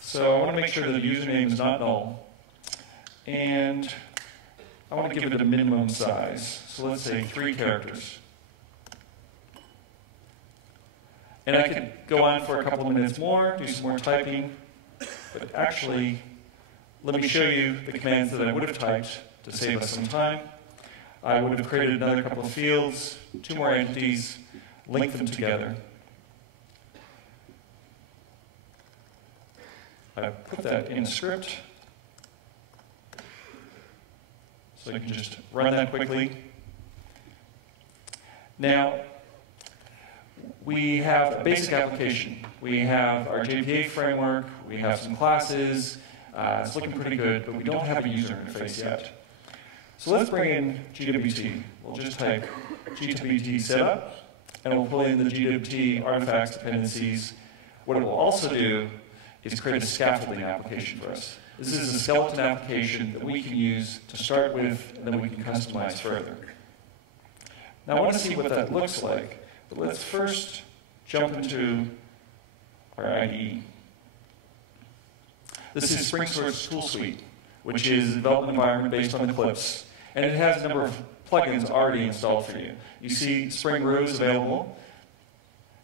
So I want to make sure that the username is not null. And I want to give it a minimum size. So let's say 3 characters. And I could go on for a couple of minutes more, do some more typing. But actually, let me show you the commands that I would have typed to save us some time. I would have created another couple of fields, 2 more entities, linked them together. I put that in a script, so I can just run that quickly. Now, we have a basic application. We have our JPA framework, we have some classes, it's looking pretty good, but we don't have a user interface yet. So let's bring in GWT. We'll just type GWT setup, and we'll pull in the GWT artifacts dependencies. What it will also do is create a scaffolding application for us. This is a skeleton application that we can use to start with, and then we can customize further. Now I want to see what that looks like, but let's first jump into our IDE. This is SpringSource Tool Suite, which is a development environment based on Eclipse. And it has a number of plugins already installed for you. You see Spring Rue is available,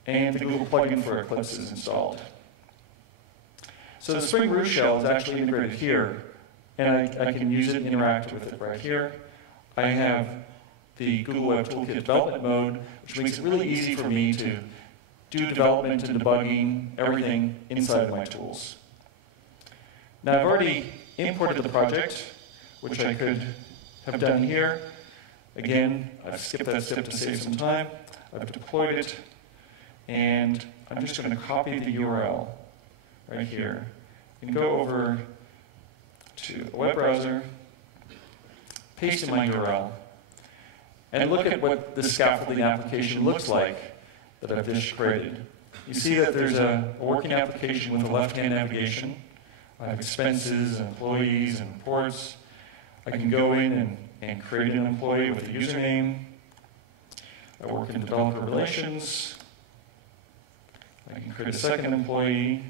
and the Google plugin for Eclipse is installed. So the Spring Rue shell is actually integrated here, and I can use it and interact with it right here. I have the Google Web Toolkit development mode, which makes it really easy for me to do development and debugging, everything inside of my tools. Now I've already imported the project, which I could have done here. Again, I've skipped that step to save some time. I've deployed it, and I'm just going to copy the URL right here and go over to a web browser, paste in my URL, and look at what the scaffolding application looks like that I've just created. You see that there's a working application with a left-hand navigation. I have expenses, and employees, and reports. I can go in and create an employee with a username. I work in developer relations. I can create a second employee.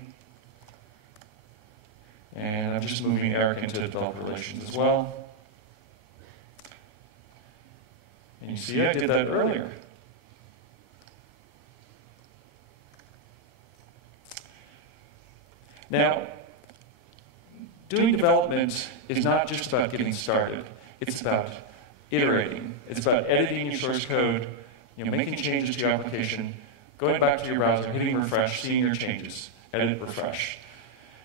And I'm just moving Eric into developer relations as well. And you see I did that earlier. Now, doing development is not just about getting started. It's about iterating. It's about editing your source code, making changes to your application, going back to your browser, hitting refresh, seeing your changes, edit, refresh.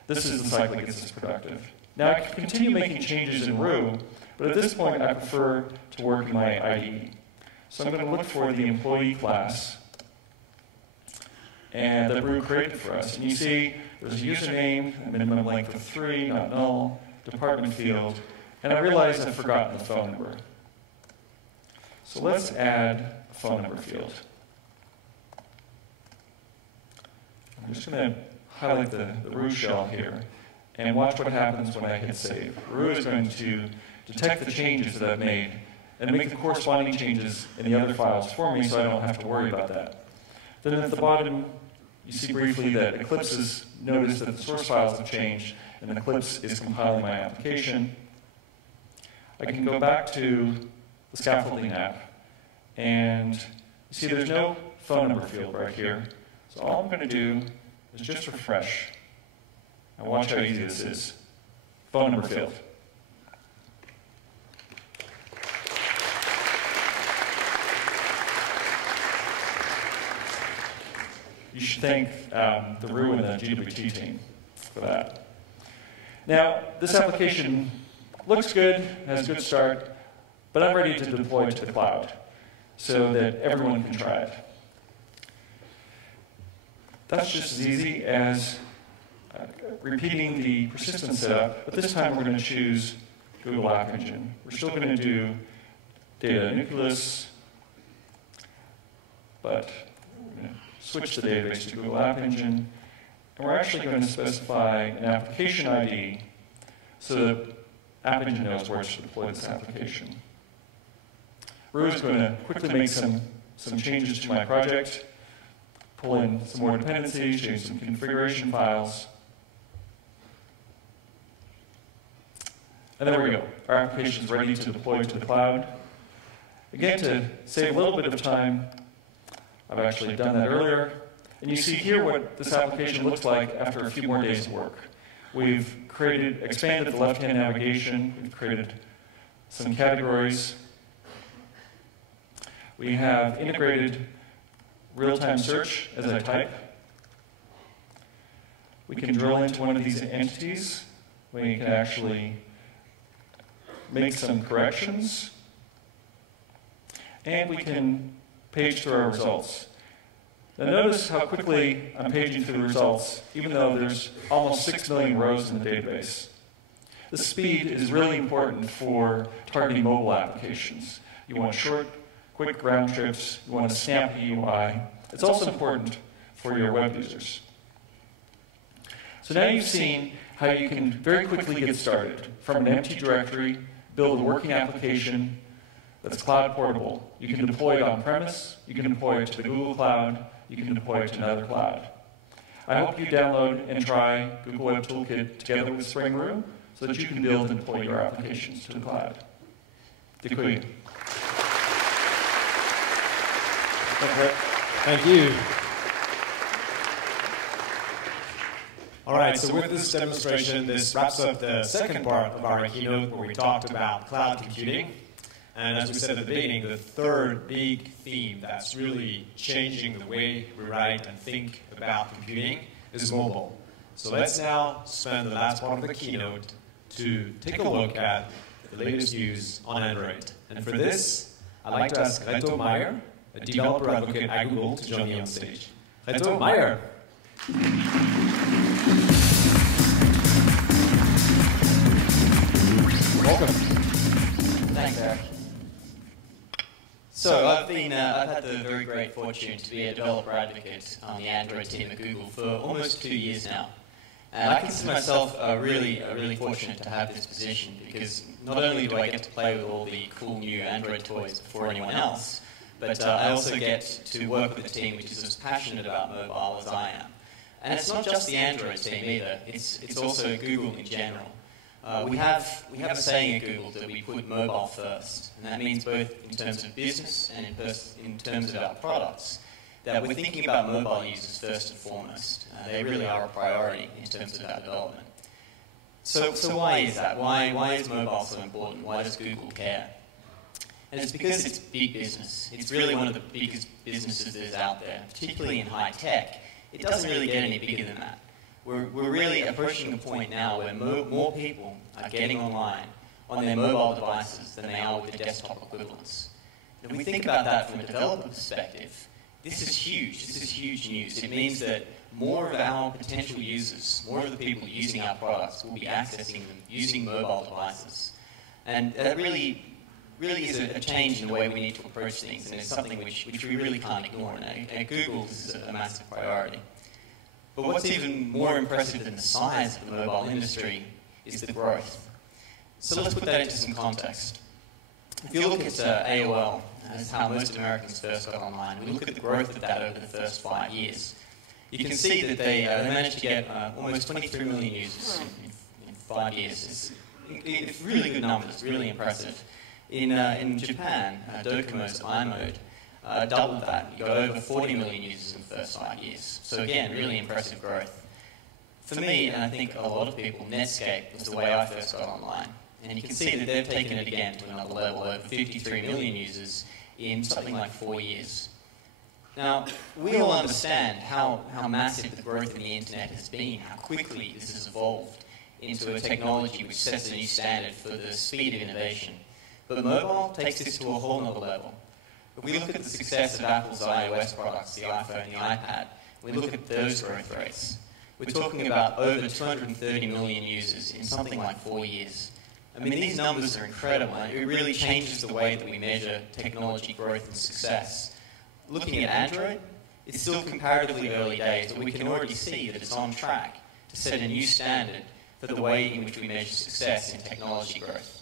This is the cycle that gets us productive. Now I can continue making changes in Rue, but at this point I prefer to work in my IDE. So I'm going to look for the employee class and that Rue created for us. And you see there's a username, a minimum length of 3, not null, department field, and I realize I've forgotten the phone number. So let's add a phone number field. I'm just going to highlight the Rue shell here and watch what happens when I hit save. Rue is going to detect the changes that I've made and make the corresponding changes in the other files for me so I don't have to worry about that. Then at the bottom, you see briefly that Eclipse has noticed that the source files have changed and Eclipse is compiling my application. I can go back to the scaffolding app and you see there's no phone number field right here. So all I'm going to do is just refresh and watch how easy this is. Phone number field. You should thank the Rue and the GWT team for that. Now, this application looks good, has a good start, but I'm ready to deploy it to the cloud so that everyone can try it. That's just as easy as repeating the persistent setup, but this time we're going to choose Google App Engine. We're still going to do data nucleus, but we're going to switch the database to Google App Engine, and we're actually going to specify an application ID so that App Engine knows where to deploy this application. Rue is going to quickly make some changes to my project, pull in some more dependencies, change some configuration files. And there we go. Our application is ready to deploy to the cloud. Again, to save a little bit of time, I've actually done that earlier. And you see here what this application looks like after a few more days of work. We've expanded the left-hand navigation. We've created some categories. We have integrated real-time search as I type. We can drill into one of these entities. We can actually make some corrections. And we can page through our results. Now notice how quickly I'm paging through the results, even though there's almost 6 million rows in the database. The speed is really important for targeting mobile applications. You want short, quick round trips. You want a snappy UI. It's also important for your web users. So now you've seen how you can very quickly get started from an empty directory, build a working application that's cloud portable. You can deploy it on-premise. You can deploy it to the Google Cloud. You can deploy it to another cloud. I hope you download and try Google Web Toolkit together with Spring Rue so that you can build and deploy your applications to the cloud. Děkuji. Thank you. All right, so with this demonstration, this wraps up the second part of our keynote where we talked about cloud computing. And as we said at the beginning, the third big theme that's really changing the way we write and think about computing is mobile. So let's now spend the last part of the keynote to take a look at the latest news on Android. And for this, I'd like to ask Reto Meyer, a developer advocate at Google, to join me on stage. Reto Meyer. Welcome. Thanks, Eric. So I've had the very great fortune to be a developer advocate on the Android team at Google for almost 2 years now. And I consider myself really fortunate to have this position because not only do I get to play with all the cool new Android toys before anyone else, but I also get to work with a team which is as passionate about mobile as I am. And it's not just the Android team either, it's also Google in general. We have a saying at Google that we put mobile first, and that means both in terms of business and in terms of our products, that we're thinking about mobile users first and foremost. They really are a priority in terms of our development. So why is that? Why is mobile so important? Why does Google care? And it's because it's big business. It's really one of the biggest businesses that is out there, particularly in high tech. It doesn't really get any bigger than that. we're really approaching the point now where more people are getting online on their mobile devices than they are with their desktop equivalents. If we think about that from a developer perspective, this is huge. This is huge news. It means that more of our potential users, more of the people using our products will be accessing them using mobile devices. And that really is a change in the way we need to approach things, and it's something which we really can't ignore. And at Google, this is a massive priority. But what's even more impressive than the size of the mobile industry is the growth. So let's put that into some context. If you look at AOL, as how most Americans first got online, we look at the growth of that over the first 5 years. You can see that they managed to get almost 23 million users in 5 years. It's really good numbers, really impressive. In Japan, Docomo's iMode doubled that. You got over 40 million users in the first 5 years. So again, really impressive growth. For me, and I think a lot of people, Netscape was the way I first got online. And you can see that they've taken it again to another level, over 53 million users in something like 4 years. Now, we all understand how massive the growth in the internet has been, how quickly this has evolved into a technology which sets a new standard for the speed of innovation. But mobile takes this to a whole other level. If we look at the success of Apple's iOS products, the iPhone, the iPad, we look at those growth rates. We're talking about over 230 million users in something like 4 years. I mean, these numbers are incredible. It really changes the way that we measure technology growth and success. Looking at Android, it's still comparatively early days, but we can already see that it's on track to set a new standard for the way in which we measure success in technology growth.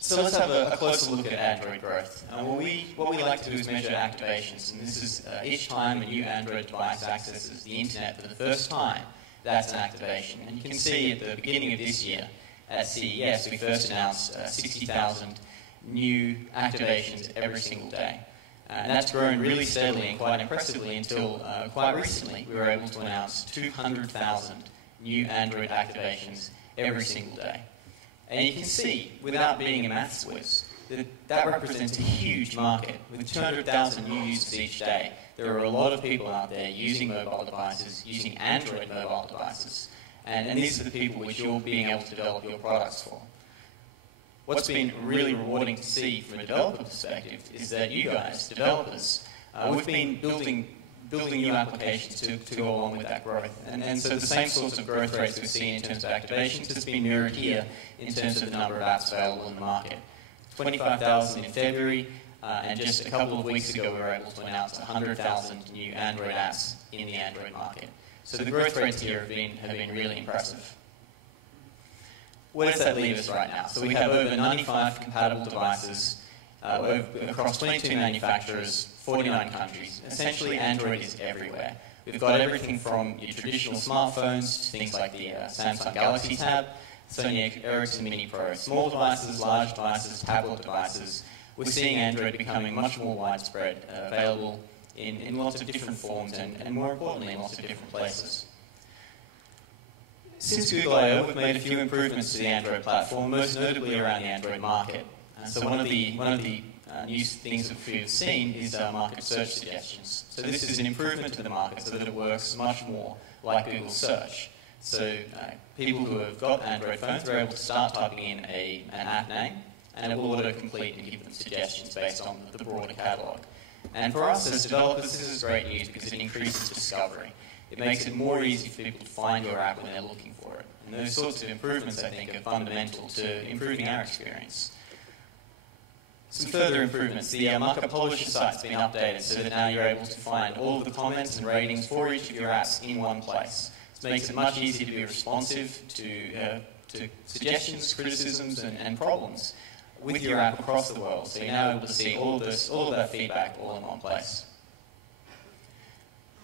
So let's have a closer look at Android growth. What we like to do is measure activations, and this is each time a new Android device accesses the internet for the first time, that's an activation. And you can see at the beginning of this year, at CES, we first announced 60,000 new activations every single day. And that's grown really steadily and quite impressively until quite recently we were able to announce 200,000 new Android activations every single day. And you can see, without being a maths whiz, that represents a huge market. With 200,000 new users each day, there are a lot of people out there using mobile devices, using Android mobile devices. And these are the people which you're being able to develop your products for. What's been really rewarding to see from a developer perspective is that you guys, developers, we've been building new applications to go along with that growth. And so the same sorts of growth rates we've seen in terms of activations has been mirrored here in terms of the number of apps available in the market. 25,000 in February, and just a couple of weeks ago we were able to announce 100,000 new Android apps in the Android market. So the growth rates here have been really impressive. Where does that leave us right now? So we have over 95 compatible devices across 22 manufacturers, 49 countries. Essentially, Android is everywhere. We've got everything from your traditional smartphones to things like the Samsung Galaxy Tab, Sony Ericsson Mini Pro, small devices, large devices, tablet devices. We're seeing Android becoming much more widespread, available in lots of different forms and more importantly, in lots of different places. Since Google I/O, we've made a few improvements to the Android platform, most notably around the Android market. So one of the new things that we've seen is market search suggestions. So this is an improvement to the market so that it works much more like Google search. So people who have got Android phones are able to start typing in an app name, and it will auto-complete and give them suggestions based on the broader catalog. And for us as developers, this is great news because it increases discovery. It makes it more easy for people to find your app when they're looking for it. And those sorts of improvements, I think, are fundamental to improving our experience. Some further improvements. The markup publisher site's been updated so that now you're able to find all of the comments and ratings for each of your apps in one place. This makes it much easier to be responsive to suggestions, criticisms, and problems with your app across the world. So you're now able to see all of that feedback all in one place.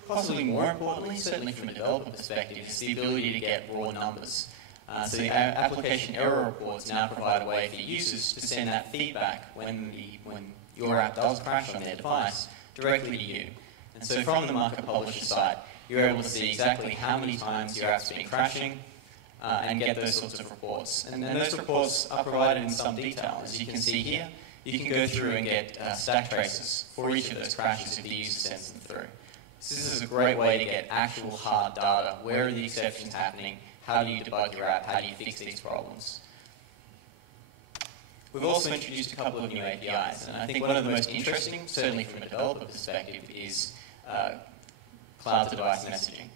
Possibly more importantly, certainly from a developer perspective, is the ability to get raw numbers. So the application error reports now provide a way for users to send that feedback when your app does crash on their device directly to you. And so from the markup publisher site, you're able to see exactly how many times your app's been crashing and get those sorts of reports. And those reports are provided in some detail. As you can see here, you can go through and get stack traces for each of those crashes if the user sends them through. So this is a great way to get actual hard data. Where are the exceptions happening? How do you debug your app? How do you fix these problems? We've also introduced a couple of new APIs, and I think one of the most interesting, certainly from a developer perspective, is cloud-to-device messaging.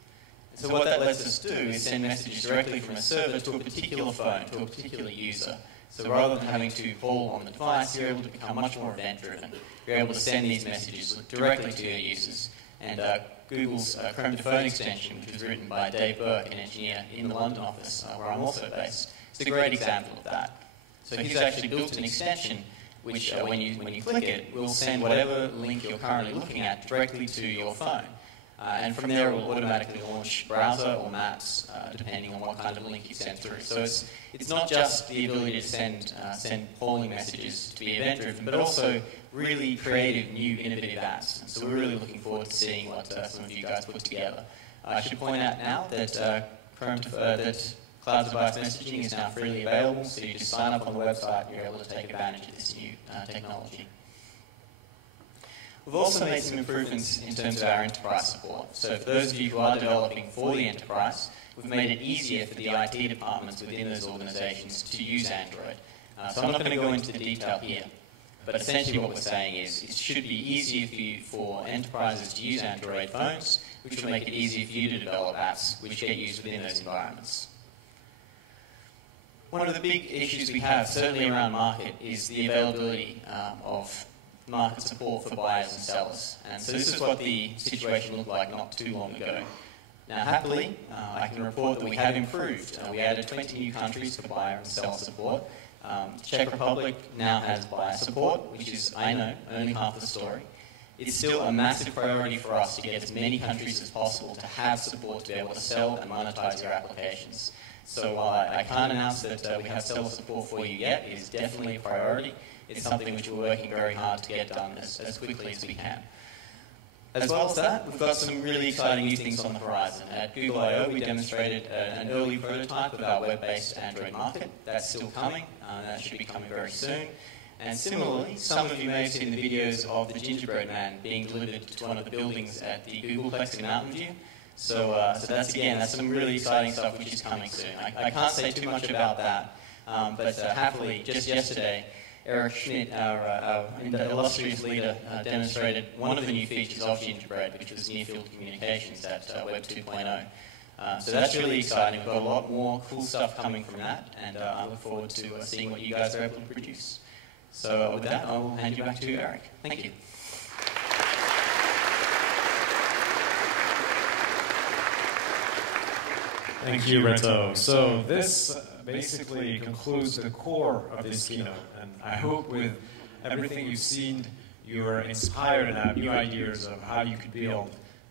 And so what that lets us do is send messages directly from a server to a particular phone, to a particular user. So rather than having to call on the device, you're able to become much more event-driven. You're able to send these messages directly to your users. And Google's Chrome to Phone extension, which was written by Dave Burke, an engineer in the London office, where I'm also based, is a great example of that. So he's actually built an extension which, when you click it, will send whatever link you're currently looking at directly to your phone. And from there, it will automatically launch browser or maps, depending on what kind of link you send through. So it's not just the ability to send polling messages to be event-driven, but also really creative, new, innovative apps. And so we're really looking forward to seeing what some of you guys put together. I should point out now that that cloud-device messaging is now freely available, so you just sign up on the website and you're able to take advantage of this new technology. We've also made some improvements in terms of our enterprise support. So for those of you who are developing for the enterprise, we've made it easier for the IT departments within those organizations to use Android. So I'm not going to go into the detail here, but essentially what we're saying is it should be easier for enterprises to use Android phones, which will make it easier for you to develop apps which get used within those environments. One of the big issues we have, certainly around market, is the availability of market support for buyers and sellers. And so this is what the situation looked like not too long ago. Now, happily, I can report that we have improved. We added 20 new countries for buyer and seller support. Czech Republic now has buyer support, which is, I know, only half the story. It's still a massive priority for us to get as many countries as possible to have support to be able to sell and monetize your applications. So while I can't announce that we have seller support for you yet, it is definitely a priority. It's something which we're working very hard to get done as quickly as we can. As well as that, we've got some really exciting new things on the horizon. At Google I/O, we demonstrated an early prototype of our web-based Android market. That's still coming. That should be coming very soon. And similarly, some of you may have seen the videos of the gingerbread man being delivered to one of the buildings at the Googleplex in Mountain View. So that's some really exciting stuff which is coming soon. I can't say too much about that, but happily, just yesterday, Eric Schmidt, our illustrious leader, demonstrated one of the new features of Gingerbread, which was near-field communications at Web 2.0. So that's really exciting. We've got a lot more cool stuff coming from that, and I look forward to seeing what you guys are able to produce. So with that, I will hand you back to Eric. Thank you. Thank you, Reto. So this basically concludes the core of this keynote, and I hope with everything you've seen, you're inspired and have new ideas of how you could build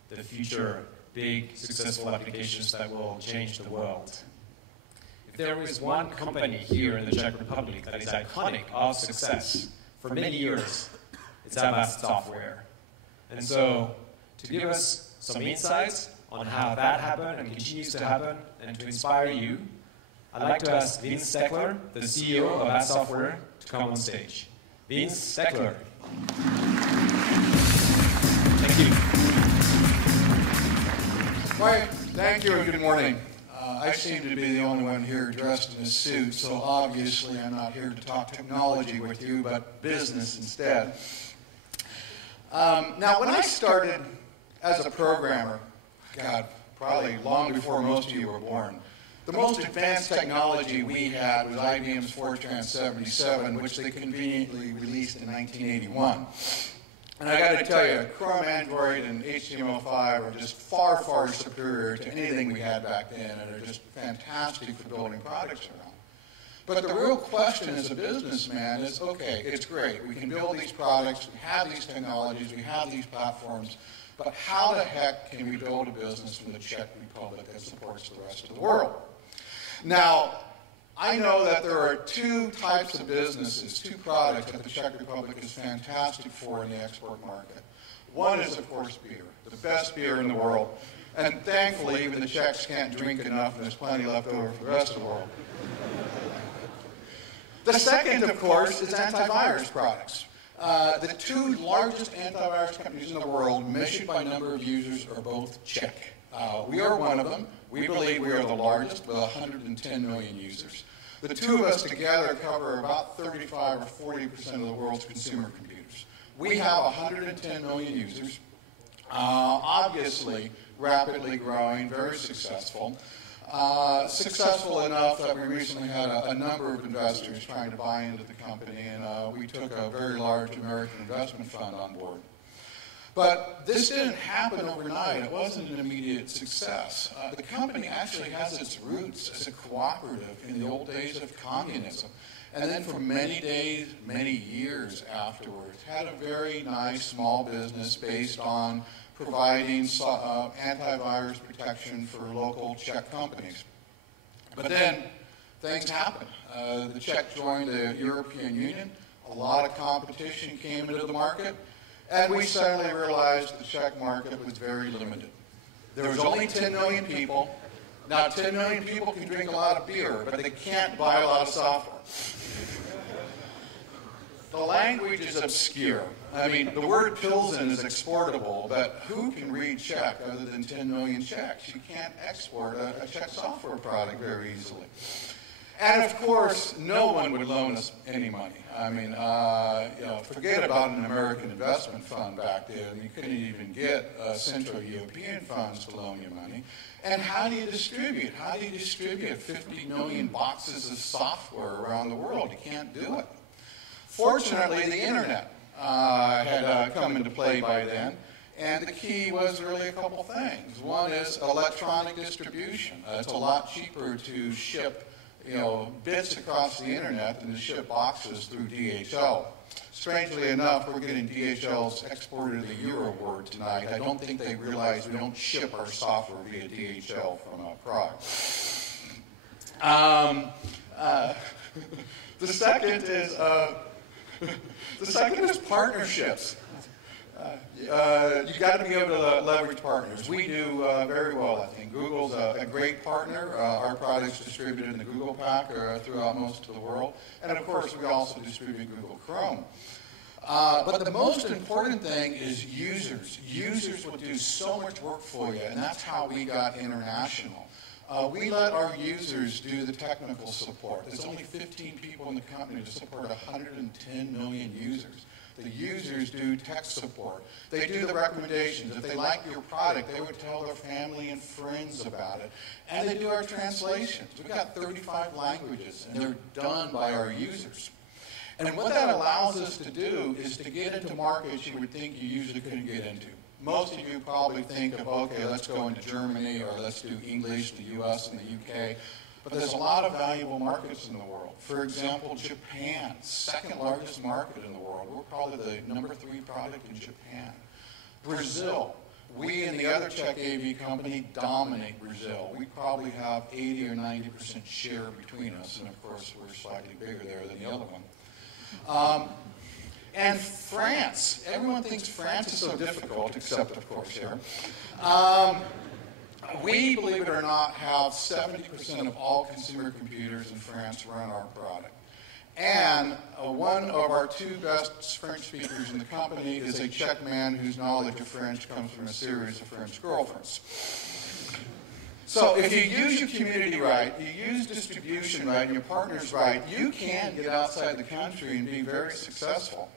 the future big, successful applications that will change the world. If there is one company here in the Czech Republic that is iconic of success for many years, it's Avast Software. And so, to give us some insights on how that happened and continues to happen, and to inspire you, I'd like to ask Vince Steckler, the CEO of Avast Software, to come on stage. Vince Steckler. Thank you. Right, thank you and good morning. I seem to be the only one here dressed in a suit, so obviously I'm not here to talk technology with you, but business instead. Now, when I started as a programmer, God, probably long before most of you were born, the most advanced technology we had was IBM's Fortran 77, which they conveniently released in 1981. And I got to tell you, Chrome, Android, and HTML5 are just far, far superior to anything we had back then, and are just fantastic for building products around. But the real question as a businessman is, okay, it's great. We can build these products, we have these technologies, we have these platforms, but how the heck can we build a business in the Czech Republic that supports the rest of the world? Now, I know that there are two types of businesses, two products that the Czech Republic is fantastic for in the export market. One is, of course, beer, the best beer in the world. And thankfully, even the Czechs can't drink enough, and there's plenty left over for the rest of the world. The second, of course, is antivirus products. The two largest antivirus companies in the world, measured by number of users, are both Czech. We are one of them. We believe we are the largest with 110 million users. The two of us together cover about 35 or 40% of the world's consumer computers. We have 110 million users, obviously rapidly growing, very successful. Successful enough that we recently had a number of investors trying to buy into the company, and we took a very large American investment fund on board. But this didn't happen overnight. It wasn't an immediate success. The company actually has its roots as a cooperative in the old days of communism. And then for many days, many years afterwards, had a very nice small business based on providing antivirus protection for local Czech companies. But then things happened. The Czech joined the European Union. A lot of competition came into the market. And we suddenly realized the Czech market was very limited. There was only 10 million people. Now 10 million people can drink a lot of beer, but they can't buy a lot of software. The language is obscure. I mean, the word Pilsen is exportable, but who can read Czech other than 10 million Czechs? You can't export a Czech software product very easily. And of course, no one would loan us any money. I mean, forget about an American investment fund back then. You couldn't even get Central European funds to loan you money. And how do you distribute? How do you distribute 50 million boxes of software around the world? You can't do it. Fortunately, the internet had come into play by then. And the key was really a couple things. One is electronic distribution. It's a lot cheaper to ship bits across the internet than to ship boxes through DHL. Strangely enough, we're getting DHL's Exporter of the Year award tonight. I don't think they realize we don't ship our software via DHL from Prague. The second is partnerships. You got to be able to leverage partners. We do very well, I think. Google's a great partner. Our product's distributed in the Google Pack throughout most of the world. And of course, we also distribute Google Chrome. But the most important thing is users. Users will do so much work for you, and that's how we got international. We let our users do the technical support. There's only 15 people in the company to support 110 million users. The users do tech support. They do the recommendations. If they like your product, they would tell their family and friends about it. And they do our translations. We've got 35 languages, and they're done by our users. And what that allows us to do is to get into markets you would think you usually couldn't get into. Most of you probably think of, okay, let's go into Germany, or let's do English, the US and the UK. But there's a lot of valuable markets in the world. For example, Japan, second largest market in the world. We're probably the number 3 product in Japan. Brazil, we and the other Czech AV company dominate Brazil. We probably have 80 or 90% share between us, and of course we're slightly bigger there than the other one. And France, everyone thinks France is so difficult, except of course here. We, believe it or not, have 70% of all consumer computers in France run our product. And one of our 2 best French speakers in the company is a Czech man whose knowledge of French comes from a series of French girlfriends. So if you use your community right, you use distribution right, and your partners right, you can get outside the country and be very successful.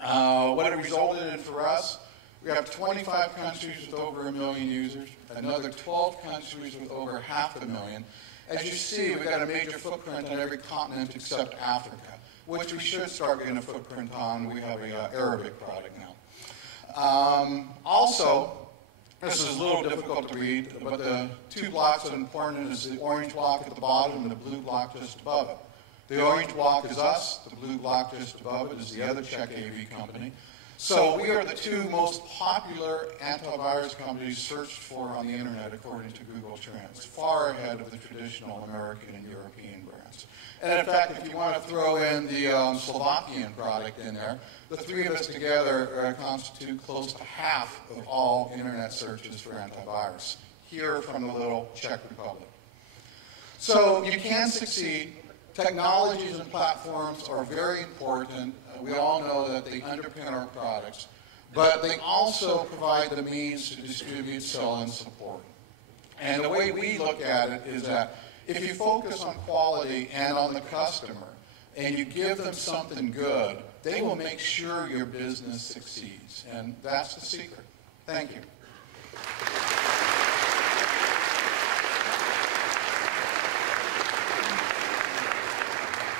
What it resulted in for us, we have 25 countries with over 1 million users, another 12 countries with over 500,000. As you see, we've got a major footprint on every continent except Africa, which we should start getting a footprint on. We have an Arabic product now. Also, this is a little difficult to read, but the 2 blocks that are important is the orange block at the bottom and the blue block just above it. The orange block is us. The blue block just above it is the other Czech AV company. So we are the 2 most popular antivirus companies searched for on the internet according to Google Trends, far ahead of the traditional American and European brands. And in fact, if you want to throw in the Slovakian product in there, the 3 of us together constitute close to half of all internet searches for antivirus, here from the little Czech Republic. So you can succeed. technologies and platforms are very important. We all know that they underpin our products, but they also provide the means to distribute, sell, and support. And the way we look at it is that if you focus on quality and on the customer, and you give them something good, they will make sure your business succeeds. And that's the secret. Thank you.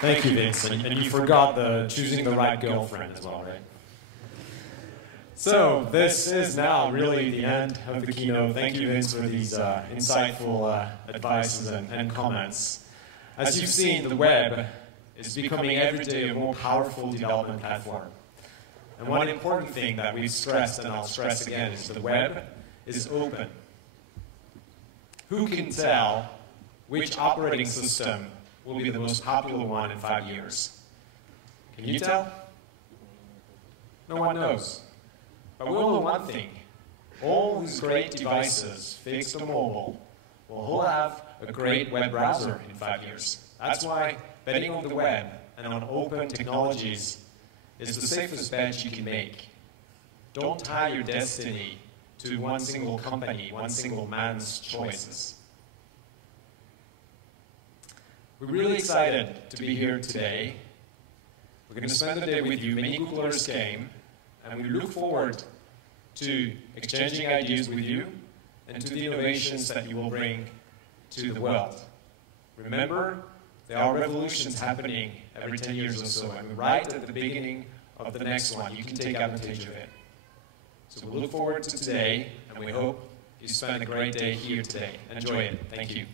Thank you, Vince. And you forgot the choosing the right girlfriend as well, right? So this is now really the end of the keynote. Thank you, Vince, for these insightful advices and comments. As you've seen, the web is becoming every day a more powerful development platform. And one important thing that we've stressed, and I'll stress again, is the web is open. Who can tell which operating system will be the most popular one in 5 years? Can you tell? No one knows. But we all know one thing. All these great devices, fixed or mobile, will all have a great web browser in 5 years. That's why betting on the web and on open technologies is the safest bet you can make. Don't tie your destiny to one single company, one single man's choices. We're really excited to be here today. We're going to spend the day with you. Many Googlers came, and we look forward to exchanging ideas with you and to the innovations that you will bring to the world. Remember, there are revolutions happening every 10 years or so, and right at the beginning of the next one, you can take advantage of it. So we look forward to today, and we hope you spend a great day here today. Enjoy it. Thank you.